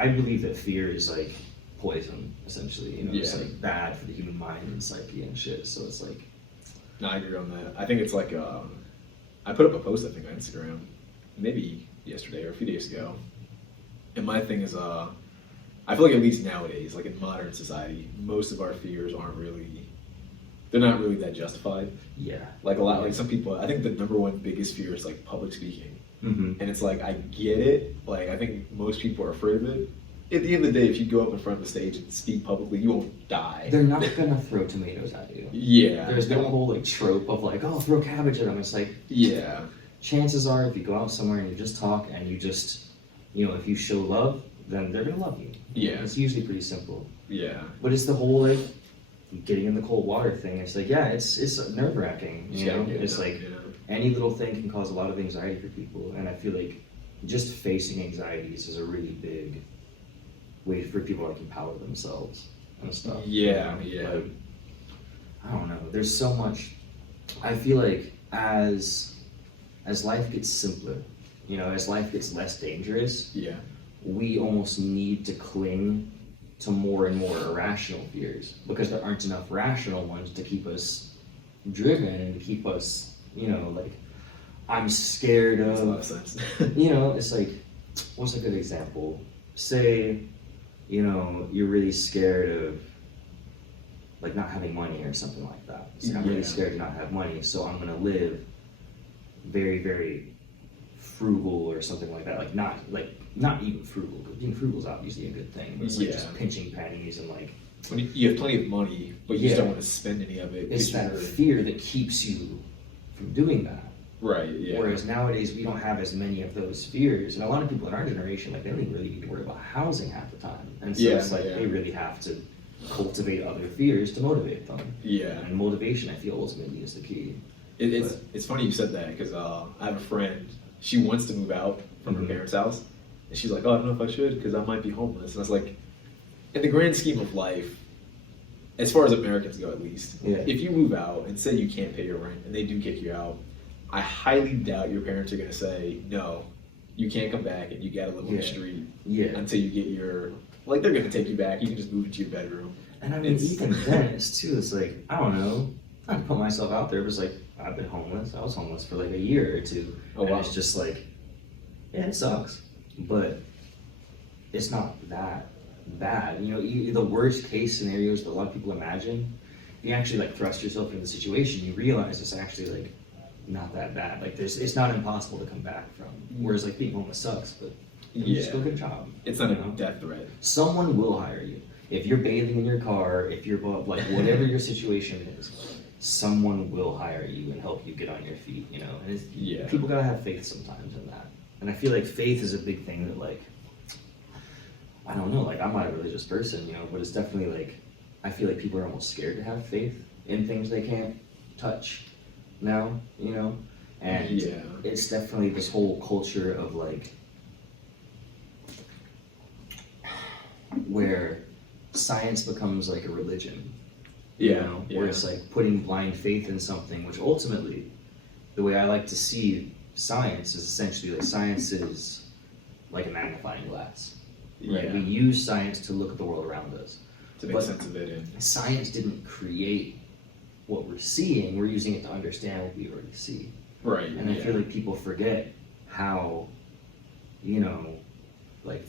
I believe that fear is like poison, essentially. You know, Yeah. it's like bad for the human mind and psyche and shit. So it's like, No, I agree on that. I think it's like I put up a post I think on Instagram, maybe yesterday or a few days ago, and my thing is I feel like at least nowadays, like in modern society, most of our fears aren't really, they're not really that justified. yeah. Like a lot, like some people, I think the number one biggest fear is like public speaking. Mm-hmm. And it's like, I get it. Like, I think most people are afraid of it. At the end of the day, if you go up in front of the stage and speak publicly, you won't die. They're not gonna throw tomatoes at you. Yeah. There's the whole like trope of like, oh, throw cabbage at them. It's like, Yeah. chances are, if you go out somewhere and you just talk and you just, you know, if you show love, then they're gonna love you. Yeah. It's usually pretty simple. Yeah. But it's the whole like getting in the cold water thing. It's like, yeah, it's nerve wracking. You know, it's like any little thing can cause a lot of anxiety for people, and I feel like just facing anxieties is a really big way for people to like empower themselves and stuff. Yeah, you know? yeah. Like, I don't know. There's so much. I feel like as life gets simpler, you know, as life gets less dangerous, Yeah. we almost need to cling to more and more irrational fears because there aren't enough rational ones to keep us driven and to keep us, you know, like, I'm scared Makes a lot of of, sense. you know, it's like, what's a good example? Say, you know, you're really scared of like not having money or something like that. It's like, I'm really Yeah. scared to not have money, so I'm gonna live very, very frugal or something like that. Like not even frugal, because being frugal is obviously a good thing, but it's like Yeah. just pinching pennies and like When you have plenty of money, but you just Yeah. don't want to spend any of it. it's 'cause that you're- fear that keeps you from doing that. Right, yeah. Whereas nowadays we don't have as many of those fears, and a lot of people in our generation, like, they don't even really need to worry about housing half the time, and so Yeah, it's like yeah. they really have to cultivate other fears to motivate them. Yeah. And motivation, I feel, ultimately is the key. It's funny you said that because I have a friend. She wants to move out from her Mhm. parents' house, and she's like, "Oh, I don't know if I should because I might be homeless." And I was like, in the grand scheme of life, as far as Americans go, at least, Yeah. if you move out and say you can't pay your rent and they do kick you out, I highly doubt your parents are going to say, "No, you can't come back and you got to live on the Yeah. street Yeah. until you get your." Like, they're going to take you back. You can just move into your bedroom. And I mean, It's- even then, it's too, it's like, I don't know, I put myself out there, but it's like, I've been homeless. I was homeless for like a year or two. Oh, and wow. it's just like, yeah, it sucks, but it's not that bad. You know, the worst case scenarios that a lot of people imagine, if you actually like thrust yourself into the situation, you realize it's actually like not that bad. Like, it's not impossible to come back from. Whereas like being homeless sucks, but you just Yeah. go get a job. It's not you a know? death threat. Someone will hire you. If you're bathing in your car, if you're like whatever your situation is, someone will hire you and help you get on your feet, you know? And Yeah. people gotta have faith sometimes in that. And I feel like faith is a big thing that, like, I don't know, like, I'm not a religious person, you know, but it's definitely like, I feel like people are almost scared to have faith in things they can't touch now, you know? And Yeah. it's definitely this whole culture of like, where science becomes like a religion, you Yeah, know, yeah. where it's like putting blind faith in something, which ultimately, the way I like to see science is essentially like science is like a magnifying glass. Right? Yeah. We use science to look at the world around us. To make But sense of it. And science didn't create what we're seeing, we're using it to understand what we already see. right. And I yeah. feel like people forget how, you know, like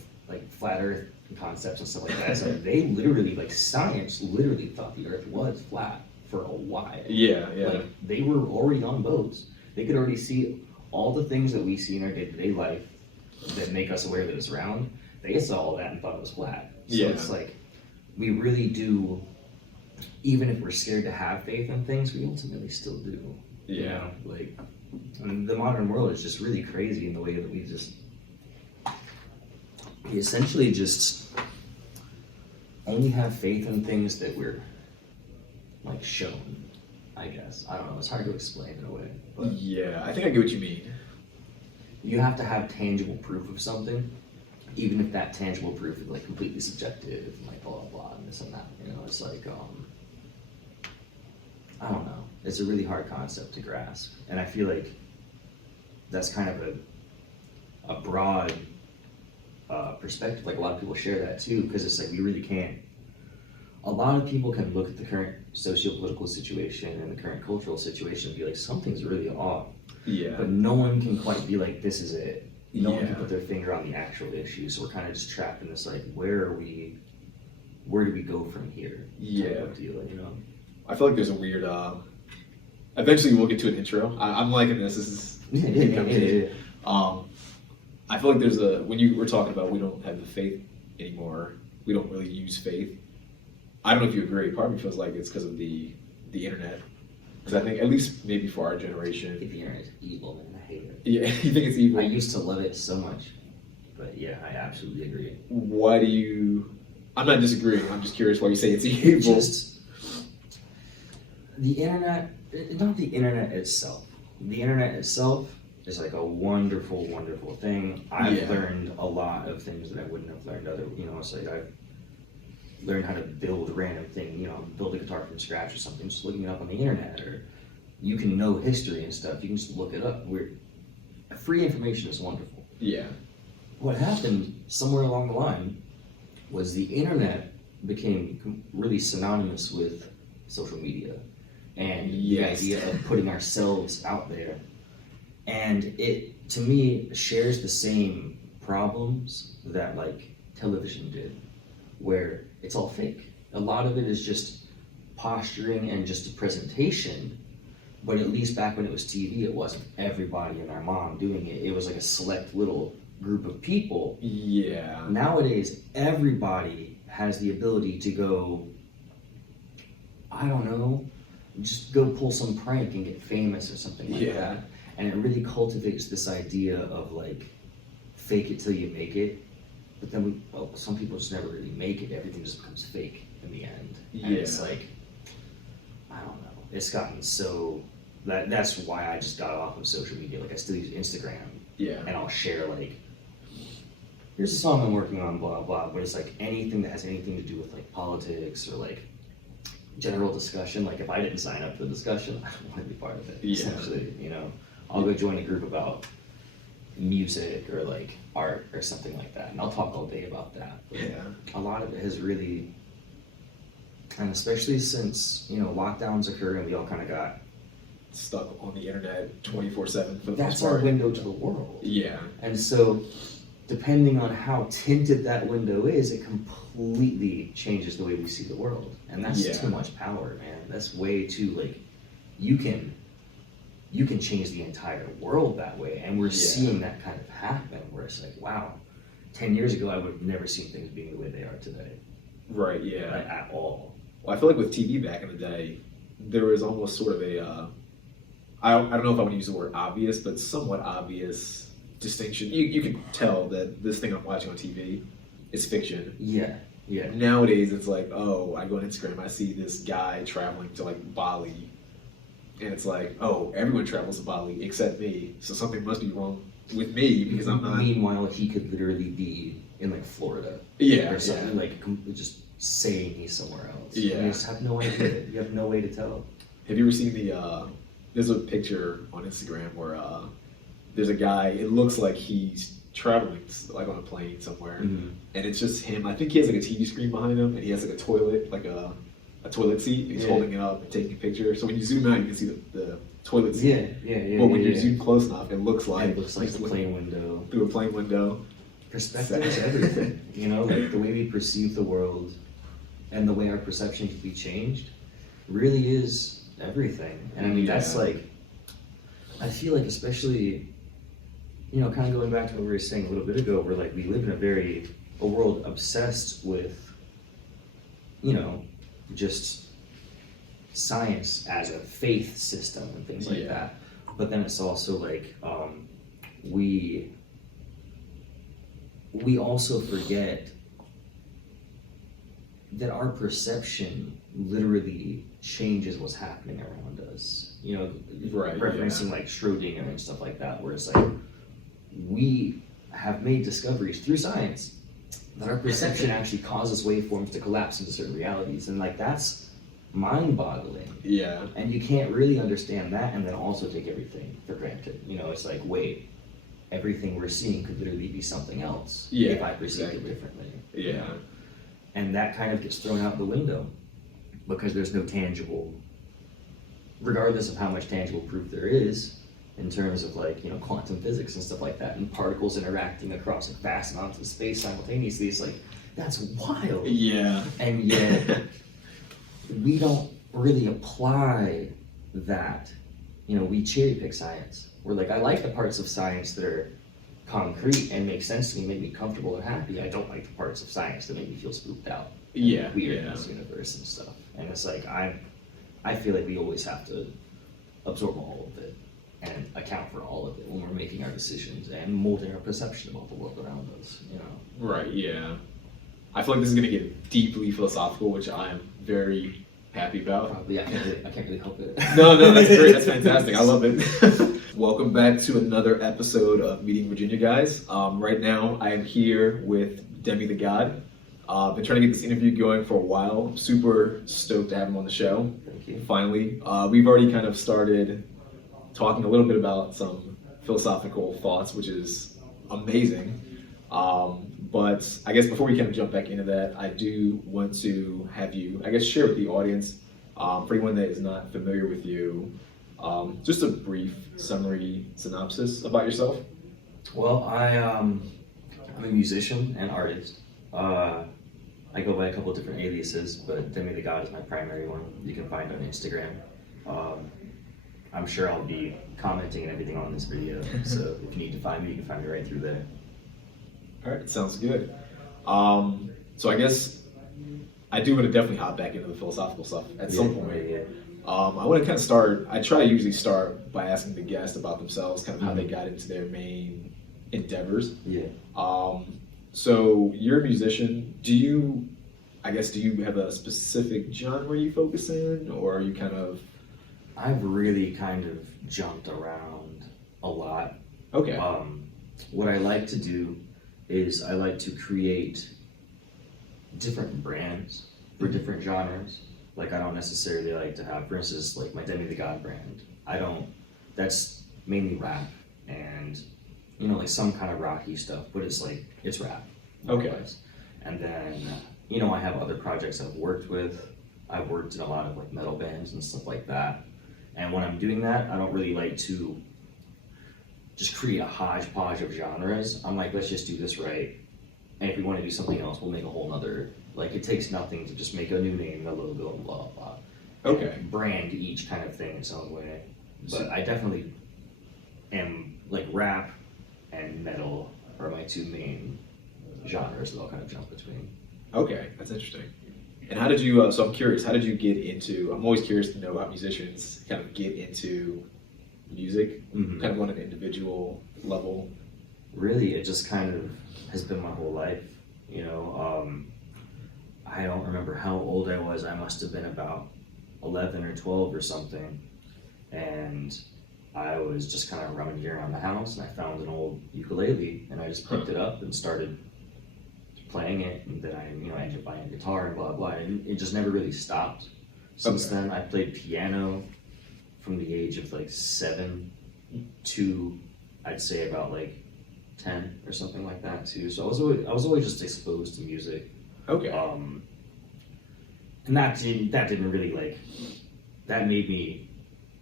flat earth concepts and stuff like that. So they literally, like, science literally thought the earth was flat for a while. Yeah, yeah. Like, they were already on boats. They could already see all the things that we see in our day-to-day life that make us aware that it's round. They saw all that and thought it was flat. So Yeah. it's like, we really do, even if we're scared to have faith in things, we ultimately still do. You Yeah. know, like, I mean, the modern world is just really crazy in the way that we essentially just only have faith in things that we're like shown, I guess. I don't know, it's hard to explain in a way, but Yeah, I think I get what you mean. you have to have tangible proof of something, even if that tangible proof is like completely subjective and like blah blah blah and this and that, you know. It's like I don't know, it's a really hard concept to grasp, and I feel like that's kind of a broad perspective. Like a lot of people share that too, because it's like we really can't. A lot of people can look at the current socio-political situation and the current cultural situation and be like, something's really off. Yeah. But no one can quite be like, this is it. No one Yeah. can put their finger on the actual issue. So we're kind of just trapped in this like, where do we go from here? Yeah. Type of deal, you know? I feel like there's a weird. Eventually, we'll get to an intro. I'm liking this. This is. Yeah. I feel like there's a when you were talking about we don't have the faith anymore. We don't really use faith. I don't know if you agree. Part of me feels like it's because of the internet. Because I think at least maybe for our generation. The internet is evil, man. I hate it. Yeah, you think it's evil? I used to love it so much, but yeah, I absolutely agree. Why do you? I'm not disagreeing. I'm just curious why you say it's evil. Just the internet, not the internet itself. The internet itself is like a wonderful, wonderful thing. I've learned a lot of things that I wouldn't have learned it's like I've learned how to build a random thing, build a guitar from scratch or something, just looking it up on the internet, or you can know history and stuff. You can just look it up. Free information is wonderful. Yeah. What happened somewhere along the line was the internet became really synonymous with social media and the idea of putting ourselves out there. And it, to me, shares the same problems that like television did, where it's all fake. A lot of it is just posturing and just a presentation, but at least back when it was TV, it wasn't everybody and their mom doing it. It was like a select little group of people. Yeah. Nowadays, everybody has the ability to go, I don't know, just go pull some prank and get famous or something like that. And it really cultivates this idea of like, fake it till you make it. But then some people just never really make it. Everything just becomes fake in the end. And it's like, I don't know. It's gotten so, that's why I just got off of social media. Like I still use Instagram. Yeah. And I'll share like, here's a song I'm working on, blah, blah. But it's like anything that has anything to do with like politics or like general discussion. Like if I didn't sign up for the discussion, I don't want to be part of it. Essentially, I'll go join a group about music or like art or something like that, and I'll talk all day about that. But a lot of it has really, and especially since lockdowns occur and we all kind of got stuck on the internet 24/7. That's our window to the world. Yeah. And so, depending on how tinted that window is, it completely changes the way we see the world, and that's too much power, man. That's way too like you can change the entire world that way, and we're seeing that kind of happen where it's like, wow, 10 years ago I would have never seen things being the way they are today. Right, yeah. Like, at all. Well, I feel like with TV back in the day, there was almost sort of a, I don't know if I want to use the word obvious, but somewhat obvious distinction. You can tell that this thing I'm watching on TV is fiction. Yeah. Nowadays, it's like, oh, I go on Instagram, I see this guy traveling to like Bali, and it's like, oh, everyone travels to Bali except me, so something must be wrong with me because I'm not. Meanwhile, he could literally be in like Florida. Or something like just saying he's somewhere else. Yeah. You just have no idea. You have no way to tell. Have you ever seen there's a picture on Instagram where there's a guy, it looks like he's traveling like on a plane somewhere, and it's just him. I think he has like a TV screen behind him, and he has like a toilet, like a toilet seat, and he's holding it up and taking a picture. So when you zoom out, you can see the toilet seat. Yeah. But when you zoom close enough, it looks like the plane window. Through a plane window. Perspective is everything. Like the way we perceive the world and the way our perception can be changed really is everything. And I mean, that's like, I feel like especially, kind of going back to what we were saying a little bit ago, where like we live in a world obsessed with, just science as a faith system and things like that. But then it's also like, we also forget that our perception literally changes what's happening around us. Referencing like Schrodinger and stuff like that, where it's like we have made discoveries through science that our perception actually causes waveforms to collapse into certain realities, and like that's mind-boggling. Yeah. And you can't really understand that and then also take everything for granted. It's like, wait, everything we're seeing could literally be something else Yeah, if I perceive exactly. it differently. Yeah. And that kind of gets thrown out the window because there's no tangible, regardless of how much tangible proof there is in terms of like, quantum physics and stuff like that, and particles interacting across like vast amounts of space simultaneously. It's like, that's wild. Yeah. And yet we don't really apply that. We cherry pick science. We're like, I like the parts of science that are concrete and make sense to me, make me comfortable and happy. I don't like the parts of science that make me feel spooked out. Yeah. Weird in Yeah. this universe and stuff. And it's like, I feel like we always have to absorb all of it and account for all of it when we're making our decisions and molding our perception about the world around us, Right, yeah. I feel like this is going to get deeply philosophical, which I am very happy about. Probably, I can't really help it. No, that's great. That's fantastic. I love it. Welcome back to another episode of Meeting Virginia, guys. Right now, I am here with Demi Gawd. I've been trying to get this interview going for a while. I'm super stoked to have him on the show. Thank you. Finally. We've already kind of started talking a little bit about some philosophical thoughts, which is amazing. But I guess before we kind of jump back into that, I do want to have you, share with the audience, for anyone that is not familiar with you, just a brief summary synopsis about yourself. Well, I'm a musician and artist. I go by a couple different aliases, but Demi Gawd is my primary one. You can find on Instagram. I'm sure I'll be commenting and everything on this video, so if you need to find me, you can find me right through there. All right, sounds good. So I guess I do want to definitely hop back into the philosophical stuff at some point. Yeah. I want to kind of start, I try to usually start by asking the guest about themselves, kind of how they got into their main endeavors. Yeah. So you're a musician. Do you have a specific genre you focus in, or are you kind of... I've really kind of jumped around a lot. Okay. What I like to do is I like to create different brands for different genres. Like I don't necessarily like to have, for instance, like my Demi Gawd brand. That's mainly rap and, like some kind of rocky stuff, but it's rap. Okay. Otherwise. And then, I have other projects I've worked with. I've worked in a lot of like metal bands and stuff like that. And when I'm doing that, I don't really like to just create a hodgepodge of genres. I'm like, let's just do this right. And if we want to do something else, we'll make a whole nother, like it takes nothing to just make a new name, a logo, and blah, blah. Okay. And brand each kind of thing its own way. But I definitely am, like rap and metal are my two main genres that I'll kind of jump between. Okay, that's interesting. And how did you, so I'm curious, how did you get into, I'm always curious to know how musicians kind of get into music, kind of on an individual level. Really, it just kind of has been my whole life, I don't remember how old I was. I must have been about 11 or 12 or something. And I was just kind of rummaging around the house and I found an old ukulele and I just picked it up and started playing it, and then I ended up buying a guitar and blah blah, and it just never really stopped. Since then, I played piano from the age of like 7 to I'd say about like 10 or something like that too. So I was always just exposed to music. Okay. And that didn't really that made me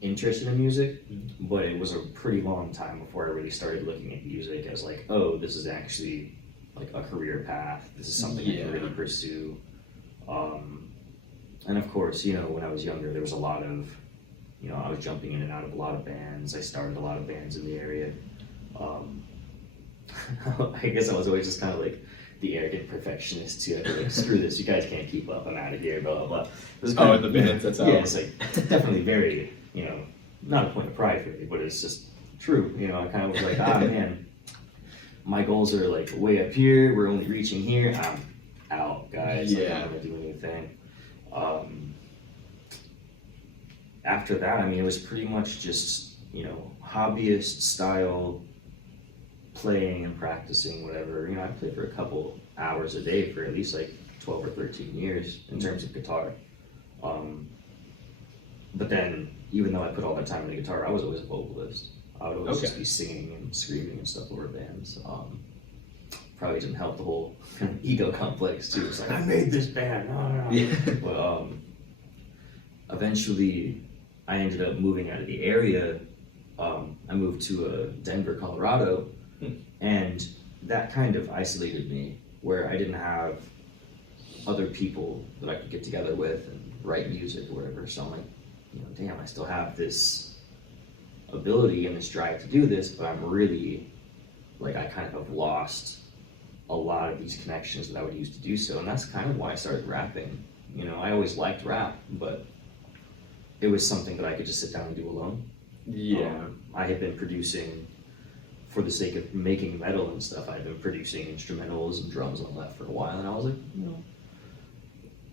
interested in music, but it was a pretty long time before I really started looking at music as like, oh, this is actually like a career path. This is something I can really pursue. And of course, when I was younger, there was a lot of, I was jumping in and out of a lot of bands. I started a lot of bands in the area. I guess I was always just kind of like the arrogant perfectionist too. I'd be like, screw this, you guys can't keep up, I'm out of here, blah, blah, blah. It was kind of, in the bands, that's how. Yeah, it's like definitely very, not a point of pride for me, but it's just true. I kind of was like, man, my goals are like way up here, we're only reaching here, I'm out, guys. Yeah. I'm not gonna do anything. After that, it was pretty much just, hobbyist style playing and practicing, whatever. I played for a couple hours a day for at least like 12 or 13 years in terms of guitar. But then, even though I put all that time in the guitar, I was always a vocalist. I would always Okay. just be singing and screaming and stuff over bands. Probably didn't help the whole ego complex too. It's like, I made this band. No. Yeah. But eventually, I ended up moving out of the area. I moved to Denver, Colorado, and that kind of isolated me, where I didn't have other people that I could get together with and write music or whatever. So I'm like, damn, I still have this ability and this drive to do this, but I'm really, like, I kind of have lost a lot of these connections that I would use to do so, and that's kind of why I started rapping. I always liked rap, but it was something that I could just sit down and do alone. Yeah. I had been producing, for the sake of making metal and stuff, I'd been producing instrumentals and drums and all that for a while, and I was like,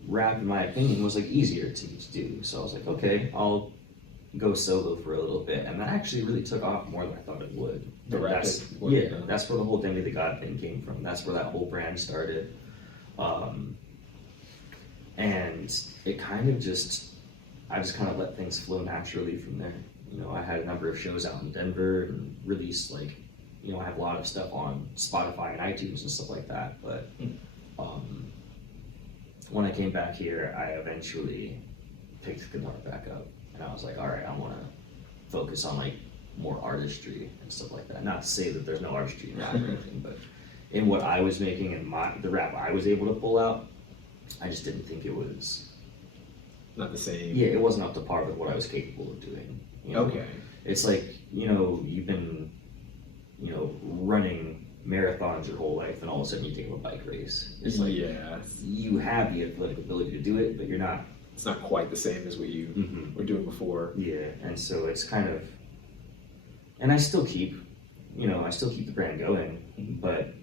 rap, in my opinion, was like easier to do. So I was like, okay, I'll go solo for a little bit, and that actually really took off more than I thought it would. The rap, that's where the whole DEMMYTHEGAWD thing came from. That's where that whole brand started, and it kind of I just kind of let things flow naturally from there. I had a number of shows out in Denver and released, like, I have a lot of stuff on Spotify and iTunes and stuff like that, but when I came back here, I eventually picked the guitar back up, and I was like, all right, I want to focus on, like, more artistry and stuff like that. Not to say that there's no artistry in rap or anything, but in what I was making and the rap I was able to pull out, I just didn't think it was not the same. Yeah, it wasn't up to par with what I was capable of doing. Okay. It's like, you've been, running marathons your whole life, and all of a sudden you take a bike race. It's like, you have the athletic ability to do it, but you're not. It's not quite the same as what you were doing before. Yeah, and so it's kind of, and I still keep the brand going, but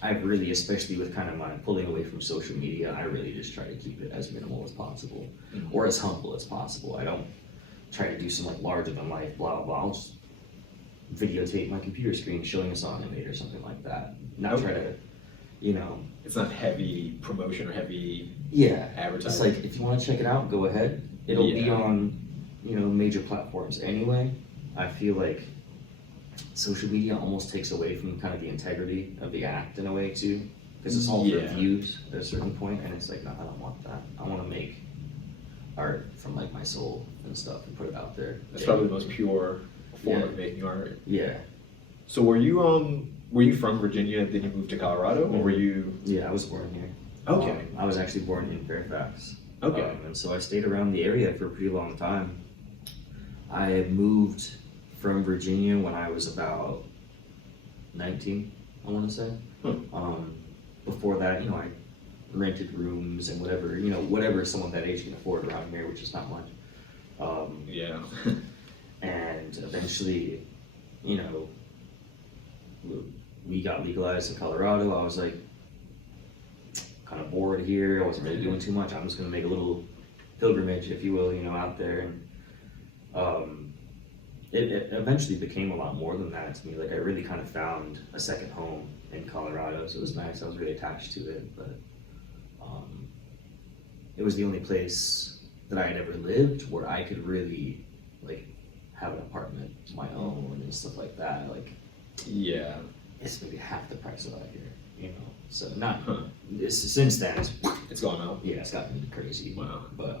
I've really, especially with kind of my pulling away from social media, I really just try to keep it as minimal as possible, or as humble as possible. I don't try to do some like larger than life, blah, blah. I'll just videotape my computer screen showing a song I made or something like that. Not try to, It's not heavy promotion or heavy advertising. It's like, if you want to check it out, go ahead. It'll be on, major platforms anyway. I feel like social media almost takes away from kind of the integrity of the act in a way too, because it's all for views at a certain point, and it's like, no, I don't want that. I want to make art from like my soul and stuff and put it out there. That's probably the most pure form of making art. Yeah. So were you from Virginia, then you moved to Colorado, or were you? Yeah, I was born here. Okay. I was actually born in Fairfax. Okay. And so I stayed around the area for a pretty long time. I had moved from Virginia when I was about 19, I want to say. Before that, I rented rooms and whatever someone that age can afford around here, which is not much. And eventually, we got legalized in Colorado. I was like, kind of bored here. I wasn't really doing too much. I'm just going to make a little pilgrimage, if you will, out there. And it eventually became a lot more than that to me. Like, I really kind of found a second home in Colorado, so it was nice. I was really attached to it, but it was the only place that I had ever lived where I could really, like, have an apartment of my own and stuff like that. Like, it's maybe half the price of out here, So not since then it's gone up. Yeah, it's gotten crazy. Wow. But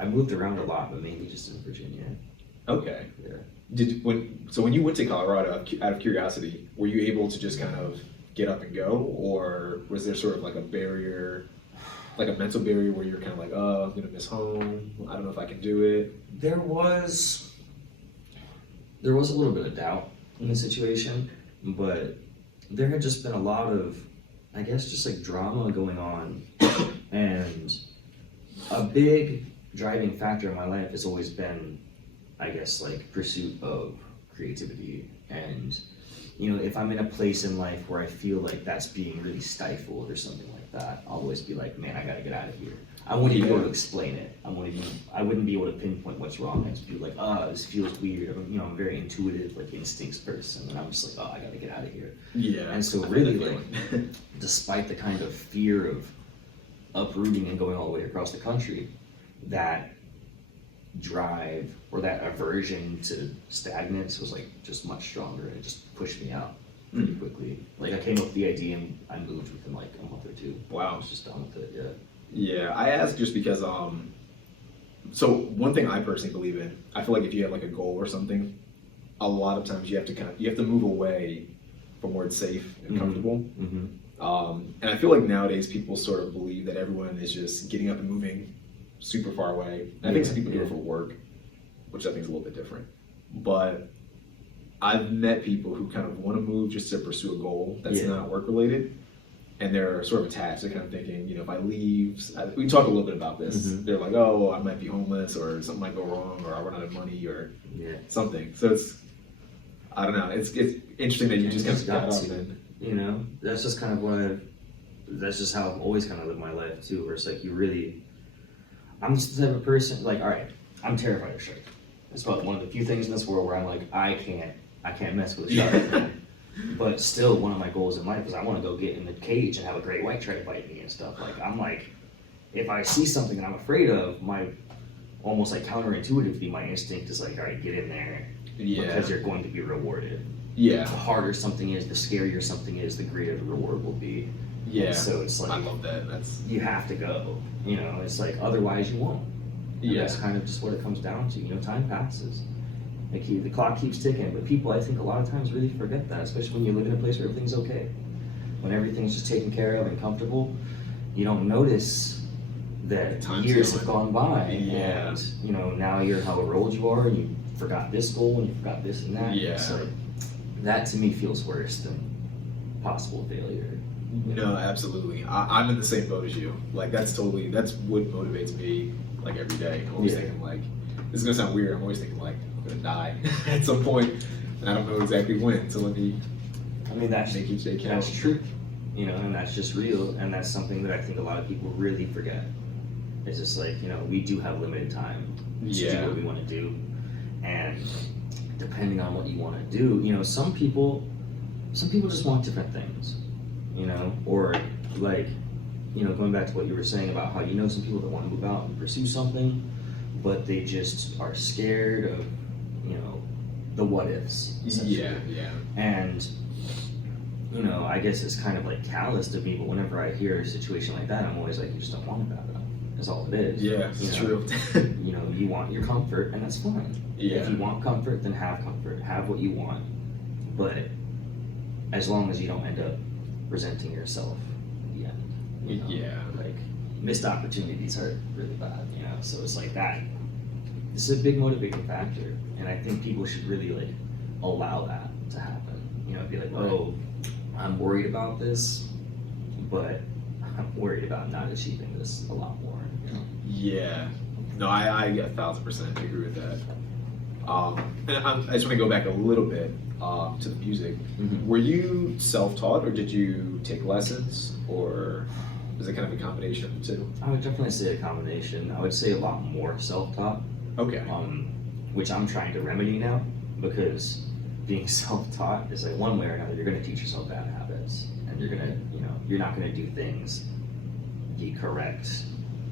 I moved around a lot, but mainly just in Virginia. Okay. Yeah. When you went to Colorado, out of curiosity, were you able to just kind of get up and go, or was there sort of like a barrier, like a mental barrier where you're kind of like, oh, I'm gonna miss home. I don't know if I can do it. There was a little bit of doubt in the situation, but there had just been a lot of, I guess, just like drama going on, and a big driving factor in my life has always been, I guess, like pursuit of creativity. And if I'm in a place in life where I feel like that's being really stifled or something like that, I'll always be like, man, I gotta get out of here. I wouldn't be able to explain it. I wouldn't be able to pinpoint what's wrong. I'd just be like, this feels weird. I'm a very intuitive, like, instincts person, and I'm just like, I gotta get out of here. Yeah. And so really, like, despite the kind of fear of uprooting and going all the way across the country, that drive or that aversion to stagnance was like just much stronger, and it just pushed me out pretty quickly. Like I came up with the idea and I moved within like a month or two. Wow. I was just done with it. Yeah. Yeah, I ask just because so one thing I personally believe in, I feel like if you have like a goal or something, a lot of times you have to move away from where it's safe and comfortable. And I feel like nowadays people sort of believe that everyone is just getting up and moving super far away. And I think some people do it for work, which I think is a little bit different. But I've met people who kind of want to move just to pursue a goal that's not work related. And they're sort of attached. They're kind of thinking, if I leave, we talked a little bit about this. They're like, oh, I might be homeless, or something might go wrong, or I'll run out of money, or something. So I don't know. It's interesting that you just kind of got up and that's just kind of that's just how I've always kind of lived my life too, where it's like I'm just the type of person, like, all right, I'm terrified of sharks. It's about one of the few things in this world where I'm like, I can't mess with a shark. But still, one of my goals in life is I want to go get in the cage and have a great white try to bite me and stuff. Like, I'm like, if I see something that I'm afraid of, my almost like counterintuitively, my instinct is like, all right, get in there. Because you're going to be rewarded. The harder something is, the scarier something is, the greater the reward will be. And so it's like, I love that. You have to go. It's like, otherwise you won't. And that's kind of just what it comes down to. Time passes. Like the clock keeps ticking, but people, I think, a lot of times really forget that, especially when you live in a place where everything's okay. When everything's just taken care of and comfortable, you don't notice that years have gone by. And, now you're however old you are, and you forgot this goal, and you forgot this and that. It's like, that to me feels worse than possible failure. No, absolutely. I'm in the same boat as you. Like, that's what motivates me, like, every day. I'm always thinking, like, this is going to sound weird, I'm always thinking, like, I'm going to die at some point, and I don't know exactly when, so let me that's make each day count. That's true, and that's just real, and that's something that I think a lot of people really forget. It's just like, we do have limited time to do what we want to do, and depending on what you want to do, some people just want different things, or like, going back to what you were saying about how some people that want to move out and pursue something, but they just are scared of, the what ifs. And, I guess it's kind of like callous to me, but whenever I hear a situation like that, I'm always like, you just don't want it bad enough. That's all it is. Yeah, it's true. You want your comfort, and that's fine. If you want comfort, then have comfort. Have what you want. But as long as you don't end up resenting yourself at the end. Like, missed opportunities are really bad, so it's like that. This is a big motivating factor, and I think people should really like allow that to happen. Be like, oh, I'm worried about this, but I'm worried about not achieving this a lot more. No, I 1,000% agree with that. And I just want to go back a little bit to the music. Were you self-taught, or did you take lessons, or is it kind of a combination of the two? I would definitely say a combination. I would say a lot more self-taught. Okay. Which I'm trying to remedy now, because being self-taught is like, one way or another, you're going to teach yourself bad habits, and you're going to, you're not going to do things the correct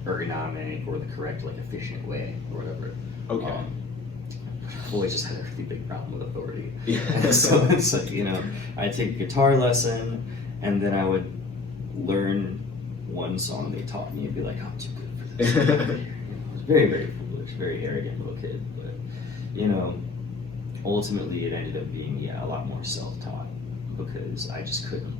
ergonomic or the correct like efficient way or whatever. Okay. I've always just had a really big problem with authority. So it's like, I'd take a guitar lesson, and then I would learn one song they taught me and be like, I'm too good for this. It was very, very foolish, very arrogant little kid, but ultimately it ended up being a lot more self-taught, because I just couldn't.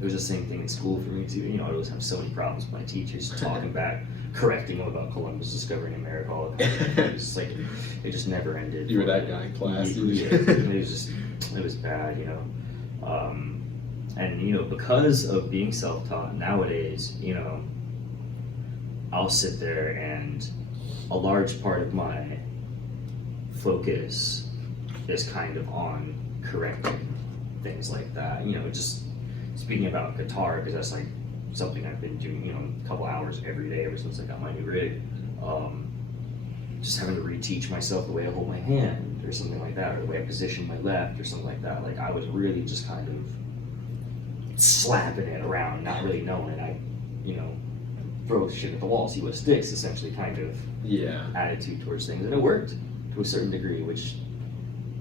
It was the same thing in school for me too. I always have so many problems with my teachers talking back, correcting them about Columbus discovering America all the time. It was just like, it just never ended. You were that guy in class. It was bad, and because of being self-taught nowadays, I'll sit there, and a large part of my focus is kind of on correcting things like that. Just speaking about guitar, because that's like something I've been doing, a couple hours every day ever since I got my new rig. Just having to reteach myself the way I hold my hand, or something like that, or the way I position my left, or something like that. Like, I was really just kind of slapping it around, not really knowing it. I throw shit at the wall, see what sticks, essentially kind of Yeah. attitude towards things. And it worked to a certain degree, which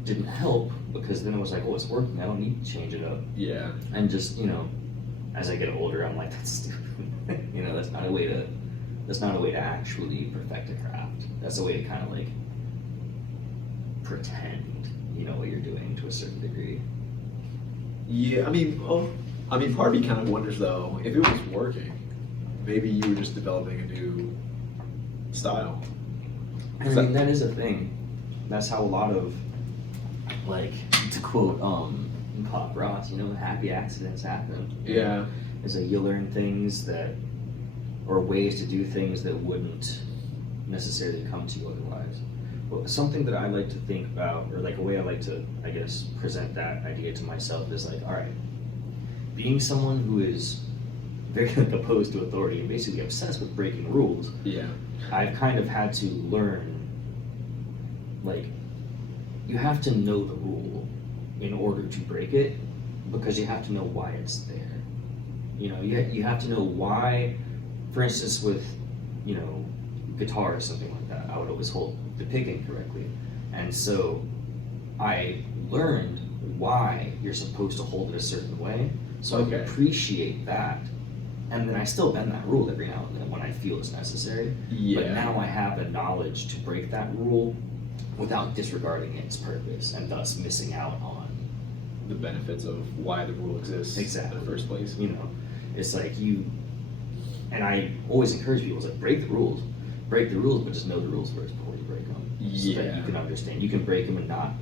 didn't help because then it was like, oh, it's working, I don't need to change it up. Yeah. And just, you know, as I get older, I'm like, that's stupid. You know, that's not a way to actually perfect a craft. That's a way to kind of like pretend you know what you're doing to a certain degree. Yeah, I mean, part of me kind of wonders though, if it was working, maybe you were just developing a new style. I mean, that is a thing. That's how a lot of, like, to quote Pop Ross, you know, happy accidents happen. Yeah. It's like you learn things that, or ways to do things that wouldn't necessarily come to you otherwise. But something that I like to think about, or like a way I like to, I guess, present that idea to myself is like, all right, being someone who is very like opposed to authority and basically obsessed with breaking rules, Yeah. I've kind of had to learn, like, you have to know the rule in order to break it, because you have to know why it's there. You know, you have to know why, for instance, with, you know, guitar or something like that, I would always hold the pick incorrectly. And so I learned why you're supposed to hold it a certain way, so I can appreciate that. And then I still bend that rule every now and then when I feel it's necessary. Yeah. But now I have the knowledge to break that rule without disregarding its purpose and thus missing out on The benefits of why the rule exists exactly in the first place. You know, it's like and I always encourage people, it's like break the rules, but just know the rules first before you break them. So that you can understand. You can break them and not,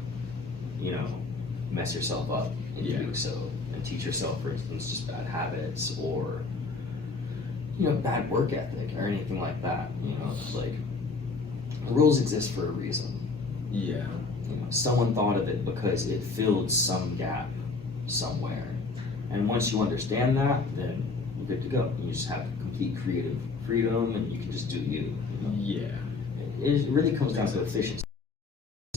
you know, mess yourself up in doing so, and teach yourself, for instance, just bad habits or, you know, bad work ethic or anything like that. You know, it's like rules exist for a reason. Yeah. You know, someone thought of it because it filled some gap somewhere. And once you understand that, then you're good to go. You just have complete creative freedom and you can just do you. You know? Yeah. It really comes down to efficiency.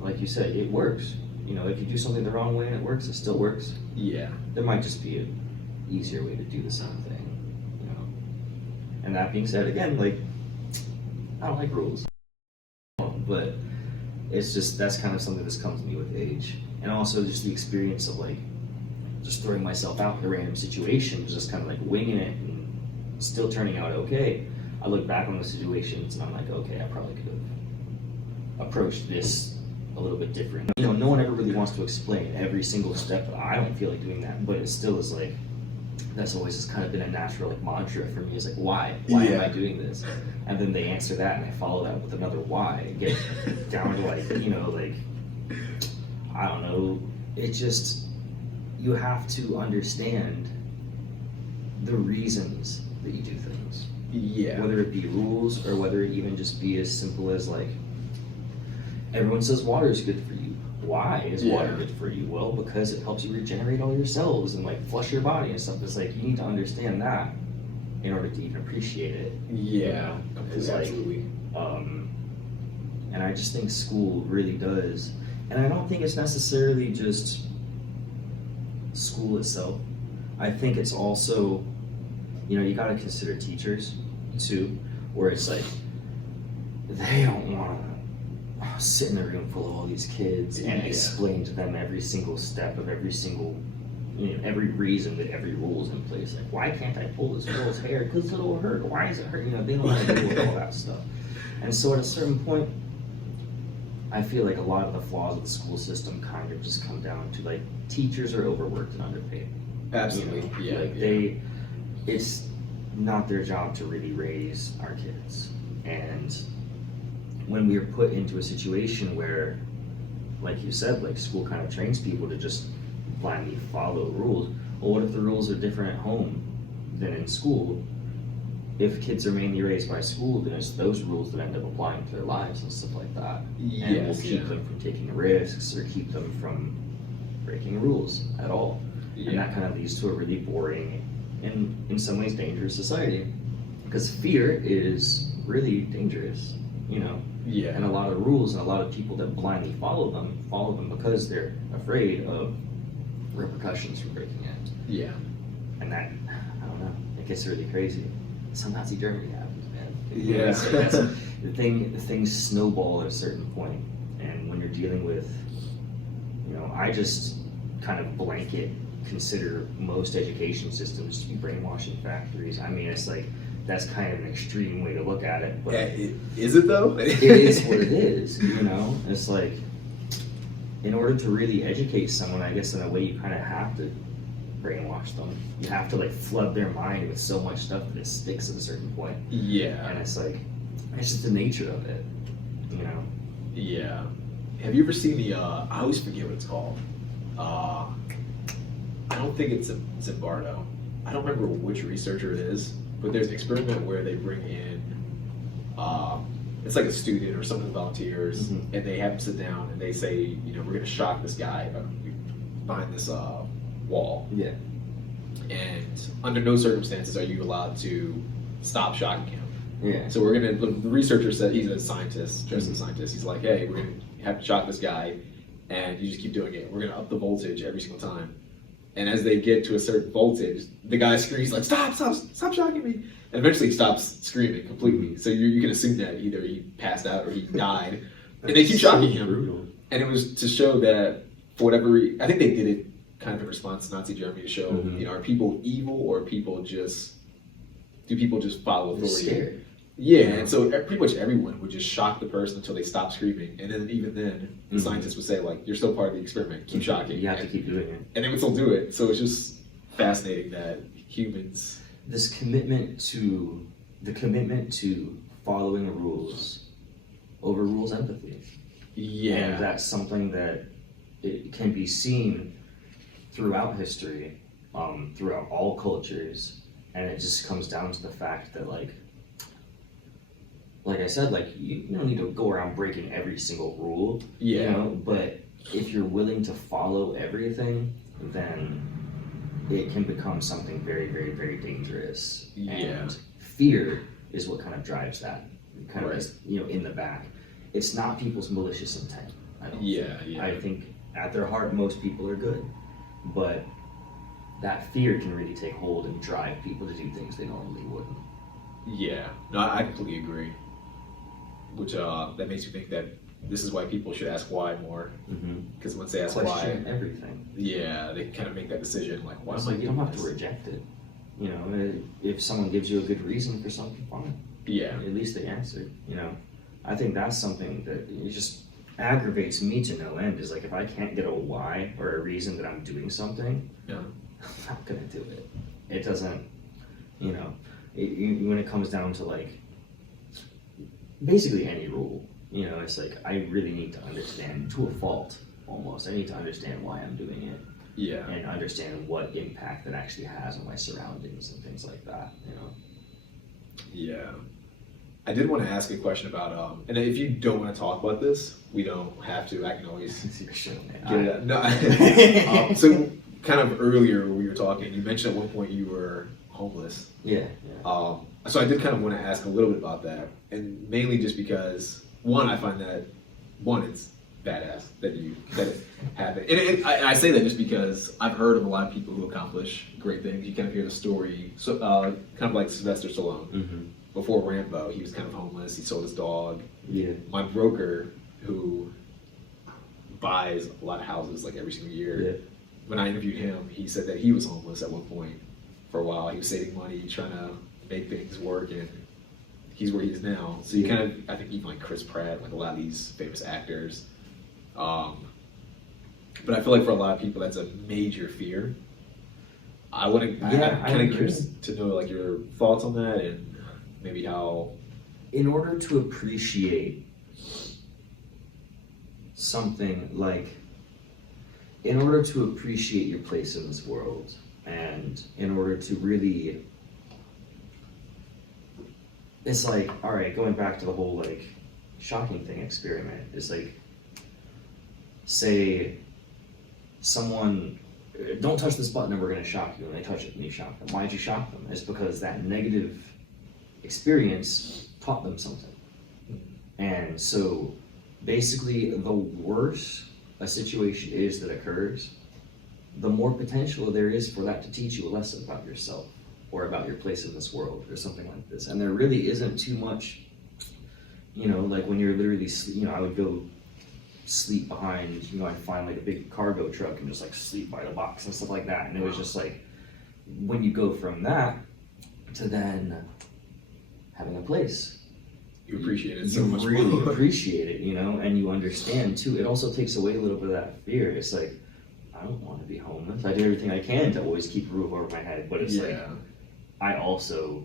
Like you said, it works. You know, if you do something the wrong way and it works, it still works. Yeah. There might just be an easier way to do the same thing, you know. And that being said, again, like, I don't like rules. But it's just, that's kind of something that's come to me with age. And also just the experience of like, just throwing myself out in a random situation, just kind of like winging it and still turning out okay. I look back on the situations and I'm like, okay, I probably could have approached this a little bit different. You know, no one ever really wants to explain every single step, but I don't feel like doing that. But it still is like, that's always just kind of been a natural like mantra for me. Is like, why am I doing this? And then they answer that, and I follow that with another why. Get down to like, you know, like, I don't know. It just, you have to understand the reasons that you do things. Yeah. Whether it be rules or whether it even just be as simple as like, everyone says water is good for you. Why is water good for you? Well, because it helps you regenerate all your cells and like flush your body and stuff. It's like, you need to understand that in order to even appreciate it. Yeah. It's like, Absolutely. And I just think school really does. And I don't think it's necessarily just school itself. I think it's also, you know, you gotta consider teachers too, where it's like, they don't wanna sit in a room full of all these kids and explain to them every single step of every single, you know, every reason that every rule is in place. Like, why can't I pull this girl's hair? Because it'll hurt. Why is it hurt? You know, they don't want to deal with all that stuff. And so at a certain point, I feel like a lot of the flaws of the school system kind of just come down to like, teachers are overworked and underpaid. Absolutely. You know? Like it's not their job to really raise our kids. And when we are put into a situation where, like you said, like school kind of trains people to just blindly follow rules. Well, what if the rules are different at home than in school? If kids are mainly raised by school, then it's those rules that end up applying to their lives and stuff like that. And will keep them from taking risks or keep them from breaking rules at all. And that kind of leads to a really boring and in some ways dangerous society. Because fear is really dangerous, you know? Yeah. And a lot of rules and a lot of people that blindly follow them because they're afraid of repercussions from breaking it. Yeah. And that, I don't know, it gets really crazy. Some Nazi Germany happened. Yeah. That's the thing. Things snowball at a certain point, and when you're dealing with, I just kind of blanket consider most education systems to be brainwashing factories. I mean, it's like that's kind of an extreme way to look at it, but is it though? it is what it is. It's like, in order to really educate someone, I guess in a way you kind of have to brainwash them. You have to like flood their mind with so much stuff that it sticks at a certain point. Yeah. And it's like, it's just the nature of it, Yeah. Have you ever seen the, I always forget what it's called. I don't think it's Zimbardo. I don't remember which researcher it is, but there's an experiment where they bring in, it's like a student or someone who volunteers, Mm-hmm. and they have them sit down and they say, we're going to shock this guy behind this wall. Yeah. And under no circumstances are you allowed to stop shocking him. Yeah. So the researcher said, he's a scientist, dressed as a scientist. He's like, hey, we're gonna have to shock this guy, and you just keep doing it. We're gonna up the voltage every single time. And as they get to a certain voltage, the guy screams like, stop shocking me. And eventually he stops screaming completely. So you can assume that either he passed out or he died. And they keep shocking him. Brutal. And it was to show that for whatever reason, I think they did it kind of in response to Nazi Germany to show, are people evil or do people just follow authority? Scared. Yeah, and so pretty much everyone would just shock the person until they stop screaming, and then even then, the scientists would say like, "You're still part of the experiment. Keep shocking." You have to keep doing it, and they would still do it. So it's just fascinating that humans. This commitment to following the rules overrules empathy. Yeah, And that's something that it can be seen throughout history, throughout all cultures, and it just comes down to the fact that like I said, like you don't need to go around breaking every single rule, but if you're willing to follow everything, then it can become something very, very, very dangerous. Yeah. And fear is what kind of drives that, kind of is, in the back. It's not people's malicious intent. I don't think. I think at their heart, most people are good, but that fear can really take hold and drive people to do things they normally wouldn't. Yeah, no, I completely agree. Which that makes me think that this is why people should ask why more. Because once they ask Question why, everything. Yeah, they kind of make that decision like, why? It's like you don't have to reject it. If someone gives you a good reason for something, fine. Yeah. At least they answered. I think that's something that it just aggravates me to no end. Is like if I can't get a why or a reason that I'm doing something, I'm not gonna do it. It doesn't. When it comes down to like basically any rule, it's like I really need to understand to a fault almost. I need to understand why I'm doing it. Yeah. And understand what impact that actually has on my surroundings and things like that. Yeah. I did want to ask a question about and if you don't want to talk about this, we don't have to. I can always Sure, get it out. No. So kind of earlier when we were talking, you mentioned at one point you were homeless. Yeah. So I did kind of want to ask a little bit about that, and mainly just because I find that it's badass that it happened, and I say that just because I've heard of a lot of people who accomplish great things. You kind of hear the story, so kind of like Sylvester Stallone. Before Rambo, he was kind of homeless. He sold his dog. Yeah. My broker, who buys a lot of houses like every single year, when I interviewed him, he said that he was homeless at one point for a while. He was saving money, trying to make things work, and he's where he is now. So you kind of, I think even like Chris Pratt, like a lot of these famous actors. But I feel like for a lot of people, that's a major fear. I'm kind of curious to know like your thoughts on that and maybe how. In order to appreciate something like, in order to appreciate your place in this world, and in order to really, it's like, all right, going back to the whole like shocking thing experiment, it's like, say someone, don't touch this button and we're going to shock you, and they touch it and you shock them. Why'd you shock them? It's because that negative experience taught them something. And so basically the worse a situation is that occurs, the more potential there is for that to teach you a lesson about yourself. or about your place in this world or something like this. And there really isn't too much, you know, like when you're literally, you know, I would go sleep behind, you know, I'd find like a big cargo truck and just like sleep by the box and stuff like that. And it was just like, when you go from that to then having a place, You appreciate it so you much really more. appreciate it, you know, and you understand too. It also takes away a little bit of that fear. It's like, I don't want to be homeless. I do everything I can to always keep a roof over my head, but it's like, I also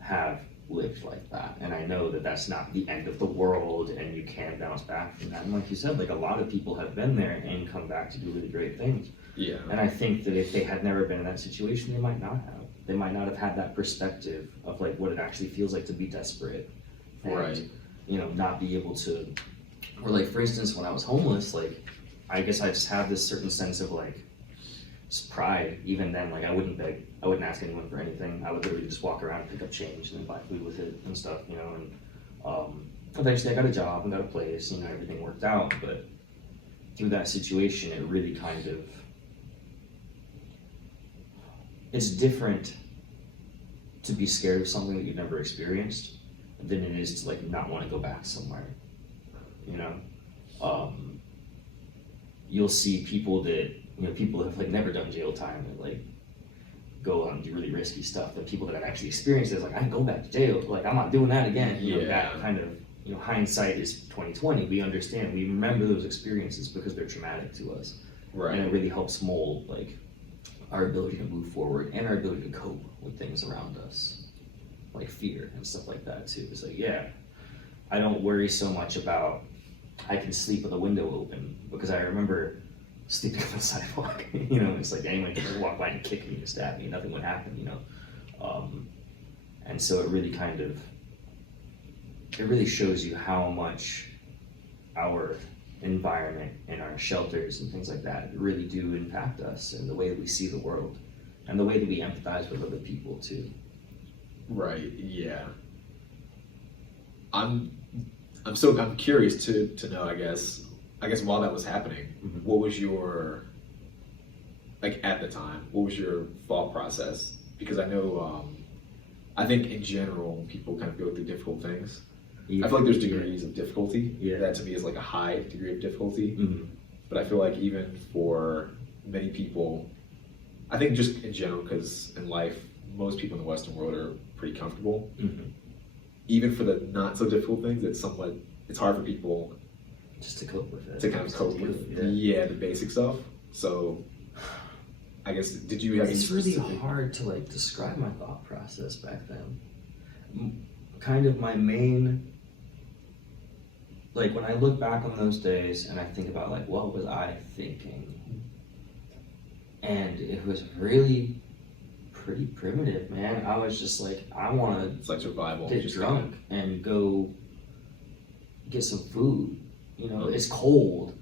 have lived like that, and I know that that's not the end of the world, and you can bounce back from that. And like you said, like a lot of people have been there and come back to do really great things. Yeah. And I think that if they had never been in that situation, they might not have. They might not have had that perspective of like what it actually feels like to be desperate, and, Right. you know, not be able to, or like for instance, when I was homeless, like I guess I just have this certain sense of like just pride. Even then, like I wouldn't beg, I wouldn't ask anyone for anything. I would literally just walk around and pick up change and then buy food with it and stuff, you know. And eventually I got a job and got a place, you know, everything worked out. But through that situation, it really kind of, it's different to be scared of something that you've never experienced than it is to like not want to go back somewhere, you know. You'll see people that, you know, people have like never done jail time and like go on do really risky stuff, and people that have actually experienced it is like, I can go back to jail, like I'm not doing that again. You know, that kind of, you know, hindsight is 2020. We understand, we remember those experiences because they're traumatic to us. Right. And it really helps mold like our ability to move forward and our ability to cope with things around us, like fear and stuff like that too. It's like, yeah, I don't worry so much about, I can sleep with the window open, because I remember sleeping on the sidewalk. You know, it's like anyone could just walk by and kick me and stab me, nothing would happen, you know. And so it really kind of, it really shows you how much our environment and our shelters and things like that really do impact us and the way that we see the world and the way that we empathize with other people too. Right. Yeah. I'm curious to know, I guess while that was happening, Mhm. what was your, like at the time, what was your thought process? Because I know, I think in general, when people kind of go through difficult things, Yeah. I feel like there's degrees of difficulty. Yeah. That to me is like a high degree of difficulty. Mhm. But I feel like even for many people, I think just in general, because in life, most people in the Western world are pretty comfortable. Mhm. Even for the not so difficult things, it's hard for people Just to cope with it. to kind of Just cope deal with it, the basic stuff. So I guess, did you have any It's really specific- hard to like describe my thought process back then. Kind of my main, like when I look back on those days and I think about like what was I thinking, and it was really pretty primitive, man. I was just like, I want to It's like survival. get just drunk and go get some food. You know, it's cold.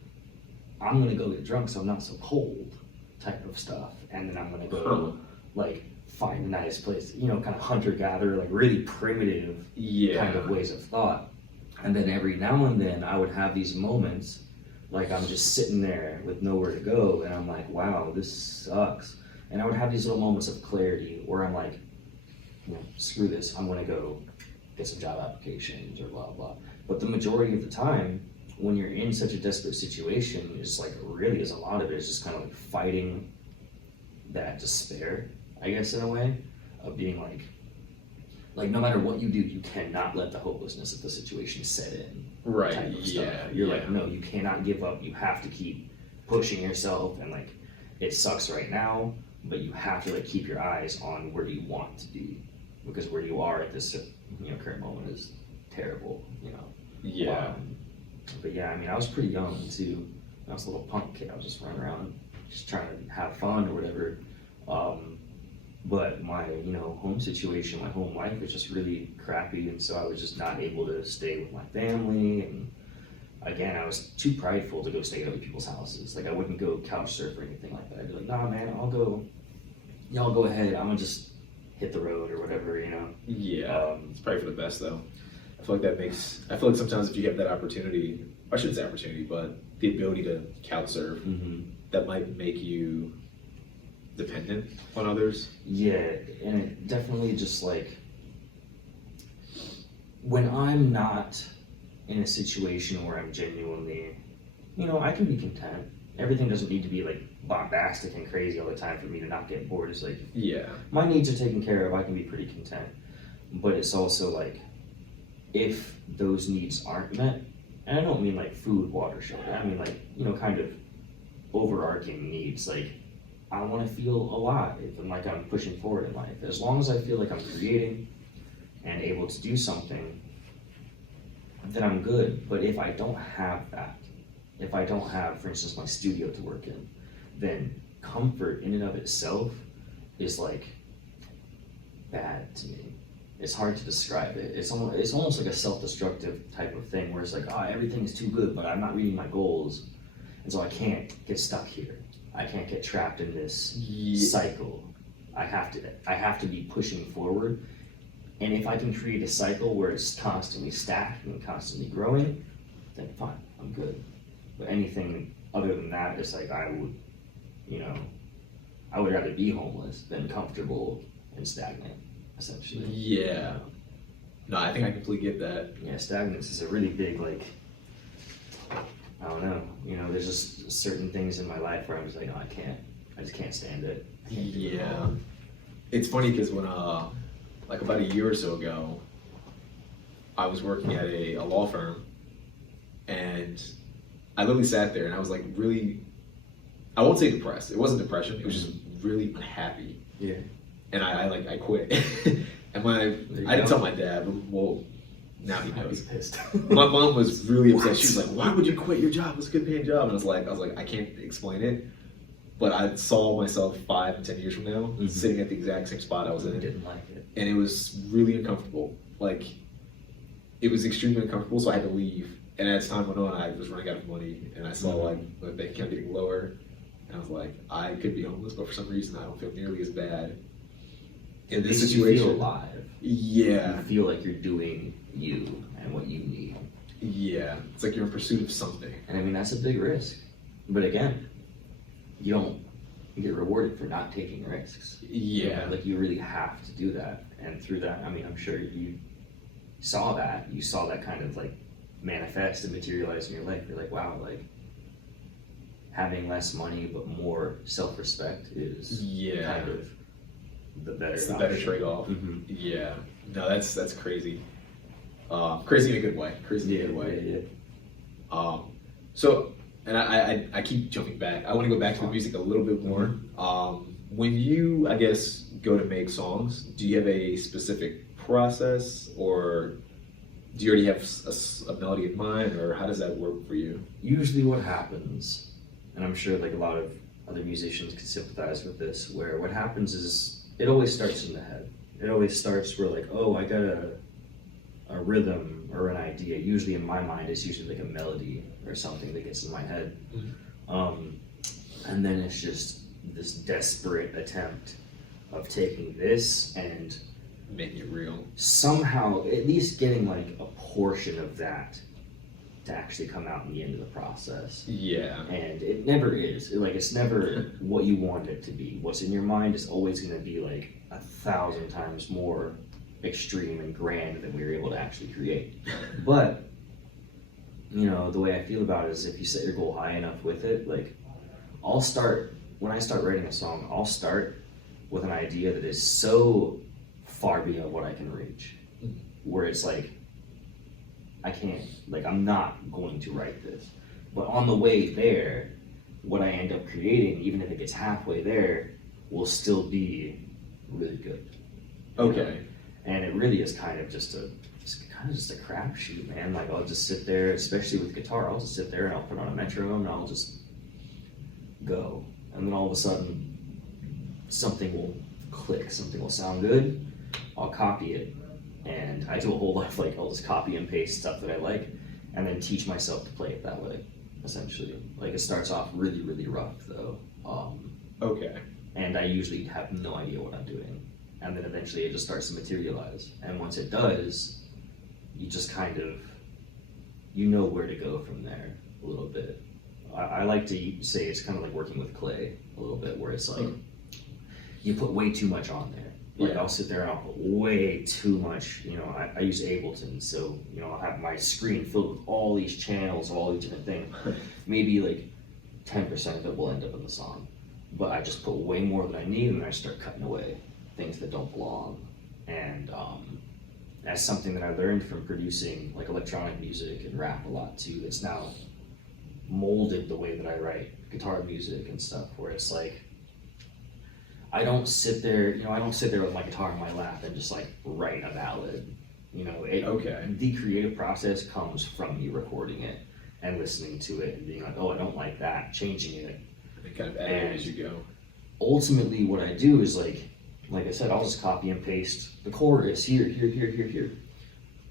I'm gonna go get drunk so I'm not so cold, type of stuff. And then I'm gonna go like find a nice place, you know, kind of hunter gatherer, like really primitive kind of ways of thought. And then every now and then I would have these moments like I'm just sitting there with nowhere to go and I'm like, wow, this sucks. And I would have these little moments of clarity where I'm like, you know, screw this, I'm gonna go get some job applications or blah blah. But the majority of the time, when you're in such a desperate situation, it's like really is a lot of it is just kind of like fighting that despair, I guess, in a way, of being like no matter what you do, you cannot let the hopelessness of the situation set in. Right. Type of Yeah. stuff. You're like, no, you cannot give up. You have to keep pushing yourself, and like it sucks right now, but you have to like keep your eyes on where you want to be, because where you are at this current moment is terrible, you know. Yeah. But yeah, I mean, I was pretty young too. I was a little punk kid. I was just running around, just trying to have fun or whatever. But my, home situation, my home life was just really crappy, and so I was just not able to stay with my family. And again, I was too prideful to go stay at other people's houses. Like I wouldn't go couch surf or anything like that. I'd be like, nah, man, y'all go ahead. I'm gonna just hit the road or whatever, Yeah. It's probably for the best though. I feel like sometimes if you have that opportunity, I shouldn't say opportunity, but the ability to couch surf, Mm-hmm. that might make you dependent on others. Yeah, and it definitely just like when I'm not in a situation where I'm genuinely, I can be content. Everything doesn't need to be like bombastic and crazy all the time for me to not get bored. It's like, Yeah. my needs are taken care of, I can be pretty content. But it's also like, if those needs aren't met, and I don't mean like food, water, shelter, I mean like, kind of overarching needs, like I want to feel alive and like I'm pushing forward in life. As long as I feel like I'm creating and able to do something, then I'm good. But if I don't have that, if I don't have, for instance, my studio to work in, then comfort in and of itself is like bad to me. It's hard to describe it. It's almost like a self-destructive type of thing where it's like, everything is too good, but I'm not reaching my goals. And so I can't get stuck here. I can't get trapped in this cycle. I have to be pushing forward. And if I can create a cycle where it's constantly stacked and constantly growing, then fine, I'm good. But anything other than that, it's like I would rather be homeless than comfortable and stagnant, essentially. Yeah. No, I think I completely get that. Yeah, stagnance is a really big, like, I don't know. There's just certain things in my life where I'm just like, no, I just can't stand it. I can't do it Yeah. alone. It's funny because when, like about a year or so ago, I was working at a law firm, and I literally sat there and I was like really, I won't say depressed. It wasn't depression. It was just really unhappy. Yeah. And I quit. And I didn't tell my dad, but well, now he I'd be knows. pissed. My mom was really upset. She was like, "Why would you quit your job? It's a good paying job." And I was like, I can't explain it. But I saw myself 5 and 10 years from now sitting at the exact same spot I was I in. didn't like it. And it was really uncomfortable. Like, it was extremely uncomfortable, so I had to leave. And as time went on, I was running out of money, and I saw like the bank account getting lower. And I was like, I could be homeless, but for some reason I don't feel nearly as bad in this situation. You feel alive. Yeah. You feel like you're doing you and what you need. Yeah. It's like you're in pursuit of something. And I mean, that's a big risk. But again, you don't get rewarded for not taking risks. Yeah. Like you really have to do that. And through that, I mean, I'm sure you saw that. You saw that kind of like manifest and materialize in your life. You're like, wow, like having less money but more self-respect is kind of the better It's the option. better trade-off. Mm-hmm. Yeah. No, that's crazy. Crazy in a good way. Crazy in a good way. Yeah. So, and I keep jumping back. I want to go back to the music a little bit more. When you, I guess, go to make songs, do you have a specific process, or do you already have a melody in mind, or how does that work for you? Usually what happens, and I'm sure like a lot of other musicians can sympathize with this, where what happens is it always starts in the head. It always starts where like, oh, I got a rhythm or an idea. Usually in my mind, it's usually like a melody or something that gets in my head. And then it's just this desperate attempt of taking this and Making it real. somehow at least getting like a portion of that to actually come out in the end of the process. Yeah. And it never is. It's never what you want it to be. What's in your mind is always going to be like 1,000 times more extreme and grand than we were able to actually create. But, the way I feel about it is if you set your goal high enough with it, like when I start writing a song, I'll start with an idea that is so far beyond what I can reach, where it's like, I'm not going to write this. But on the way there, what I end up creating, even if it gets halfway there, will still be really good. Okay. And it really is kind of just a crapshoot, man. Like I'll just sit there, especially with guitar, I'll just sit there and I'll put on a metronome and I'll just go. And then all of a sudden, something will click, something will sound good, I'll copy it. And I do a whole lot of I'll just copy and paste stuff that I like and then teach myself to play it that way, essentially. Like it starts off really, really rough though. Okay. And I usually have no idea what I'm doing. And then eventually it just starts to materialize. And once it does, you just kind of, where to go from there a little bit. I like to say it's kind of like working with clay a little bit, where it's like, you put way too much on there. Like I'll sit there and I'll put way too much, you know, I use Ableton, so, you know, I'll have my screen filled with all these channels, all these different things. Maybe like 10% of it will end up in the song. But I just put way more than I need, and I start cutting away things that don't belong. And that's something that I learned from producing like electronic music and rap a lot too. That's now molded the way that I write guitar music and stuff, where it's like, I don't sit there with my guitar in my lap and just like write a ballad. You know, the creative process comes from me recording it and listening to it and being like, oh, I don't like that, changing it. And kind of edit as you go. Ultimately, what I do is like I said, I'll just copy and paste the chorus here.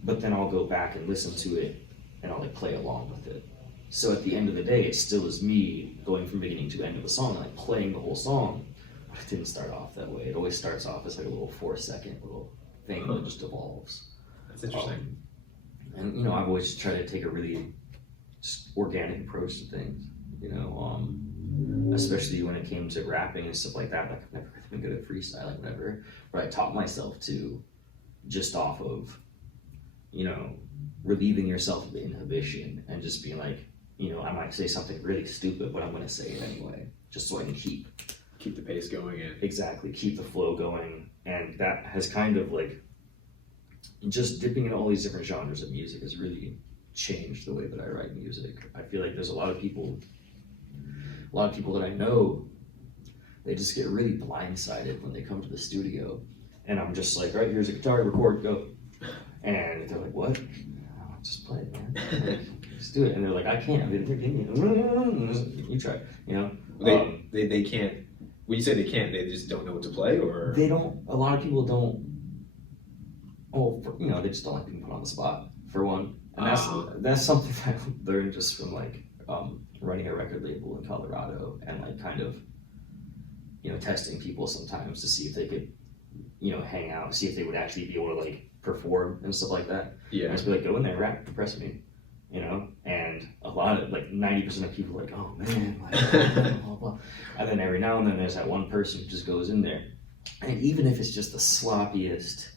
But then I'll go back and listen to it and I'll like play along with it. So at the end of the day, it still is me going from beginning to end of the song, like playing the whole song. But it didn't start off that way. It always starts off as like a little 4-second little thing that just evolves. That's interesting. And you know, I've always tried to take a really just organic approach to things. You know, especially when it came to rapping and stuff like that. Like I've never really been good at freestyling, whatever. But I taught myself to just off of, you know, relieving yourself of the inhibition and just being like, you know, I might say something really stupid, but I'm going to say it anyway, just so I can keep the pace going in. Exactly, keep the flow going. And that has kind of like, just dipping into all these different genres of music has really changed the way that I write music. I feel like there's a lot of people that I know, they just get really blindsided when they come to the studio. And I'm just like, all right, here's a guitar, record, go. And they're like, what? Oh, just play it, man. Like, just do it. And they're like, I can't. You try, you know? They can't. When you say they can't, they just don't know what to play, or they don't. A lot of people don't. Oh, you know, they just don't like being put on the spot. For one, and that's something that I learned just from like running a record label in Colorado and like kind of, you know, testing people sometimes to see if they could, you know, hang out, see if they would actually be able to like perform and stuff like that. Yeah. And just be like, go in there, rap, impress me. You know, and a lot of like 90% of people are like, oh man, like, blah, blah, blah. And then every now and then there's that one person who just goes in there, and even if it's just the sloppiest,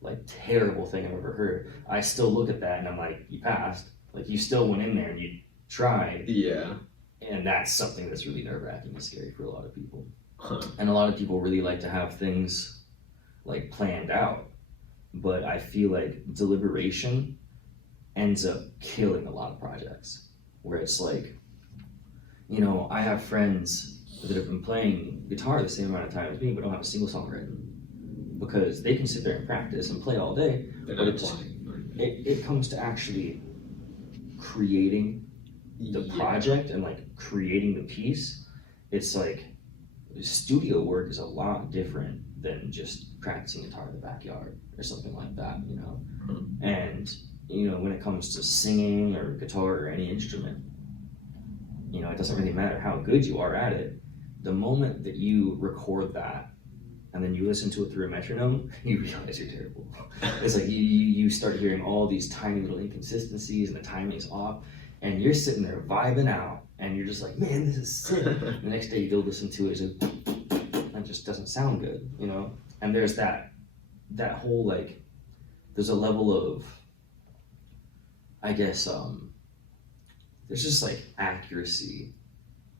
like terrible thing I've ever heard, I still look at that and I'm like, you passed. Like you still went in there and you tried. Yeah. And that's something that's really nerve-wracking and scary for a lot of people. Huh. And a lot of people really like to have things like planned out, but I feel like deliberation ends up killing a lot of projects, where it's like, you know, I have friends that have been playing guitar the same amount of time as me but don't have a single song written, because they can sit there and practice and play all day, but it comes to actually creating the project and like creating the piece. It's like studio work is a lot different than just practicing guitar in the backyard or something like that, you know. And you know, when it comes to singing or guitar or any instrument, you know, it doesn't really matter how good you are at it. The moment that you record that and then you listen to it through a metronome, you realize you're terrible. It's like you start hearing all these tiny little inconsistencies and the timing's off, and you're sitting there vibing out and you're just like, man, this is sick. The next day you go listen to it and it just doesn't sound good, you know? And there's that whole like, there's a level of, I guess, there's just like accuracy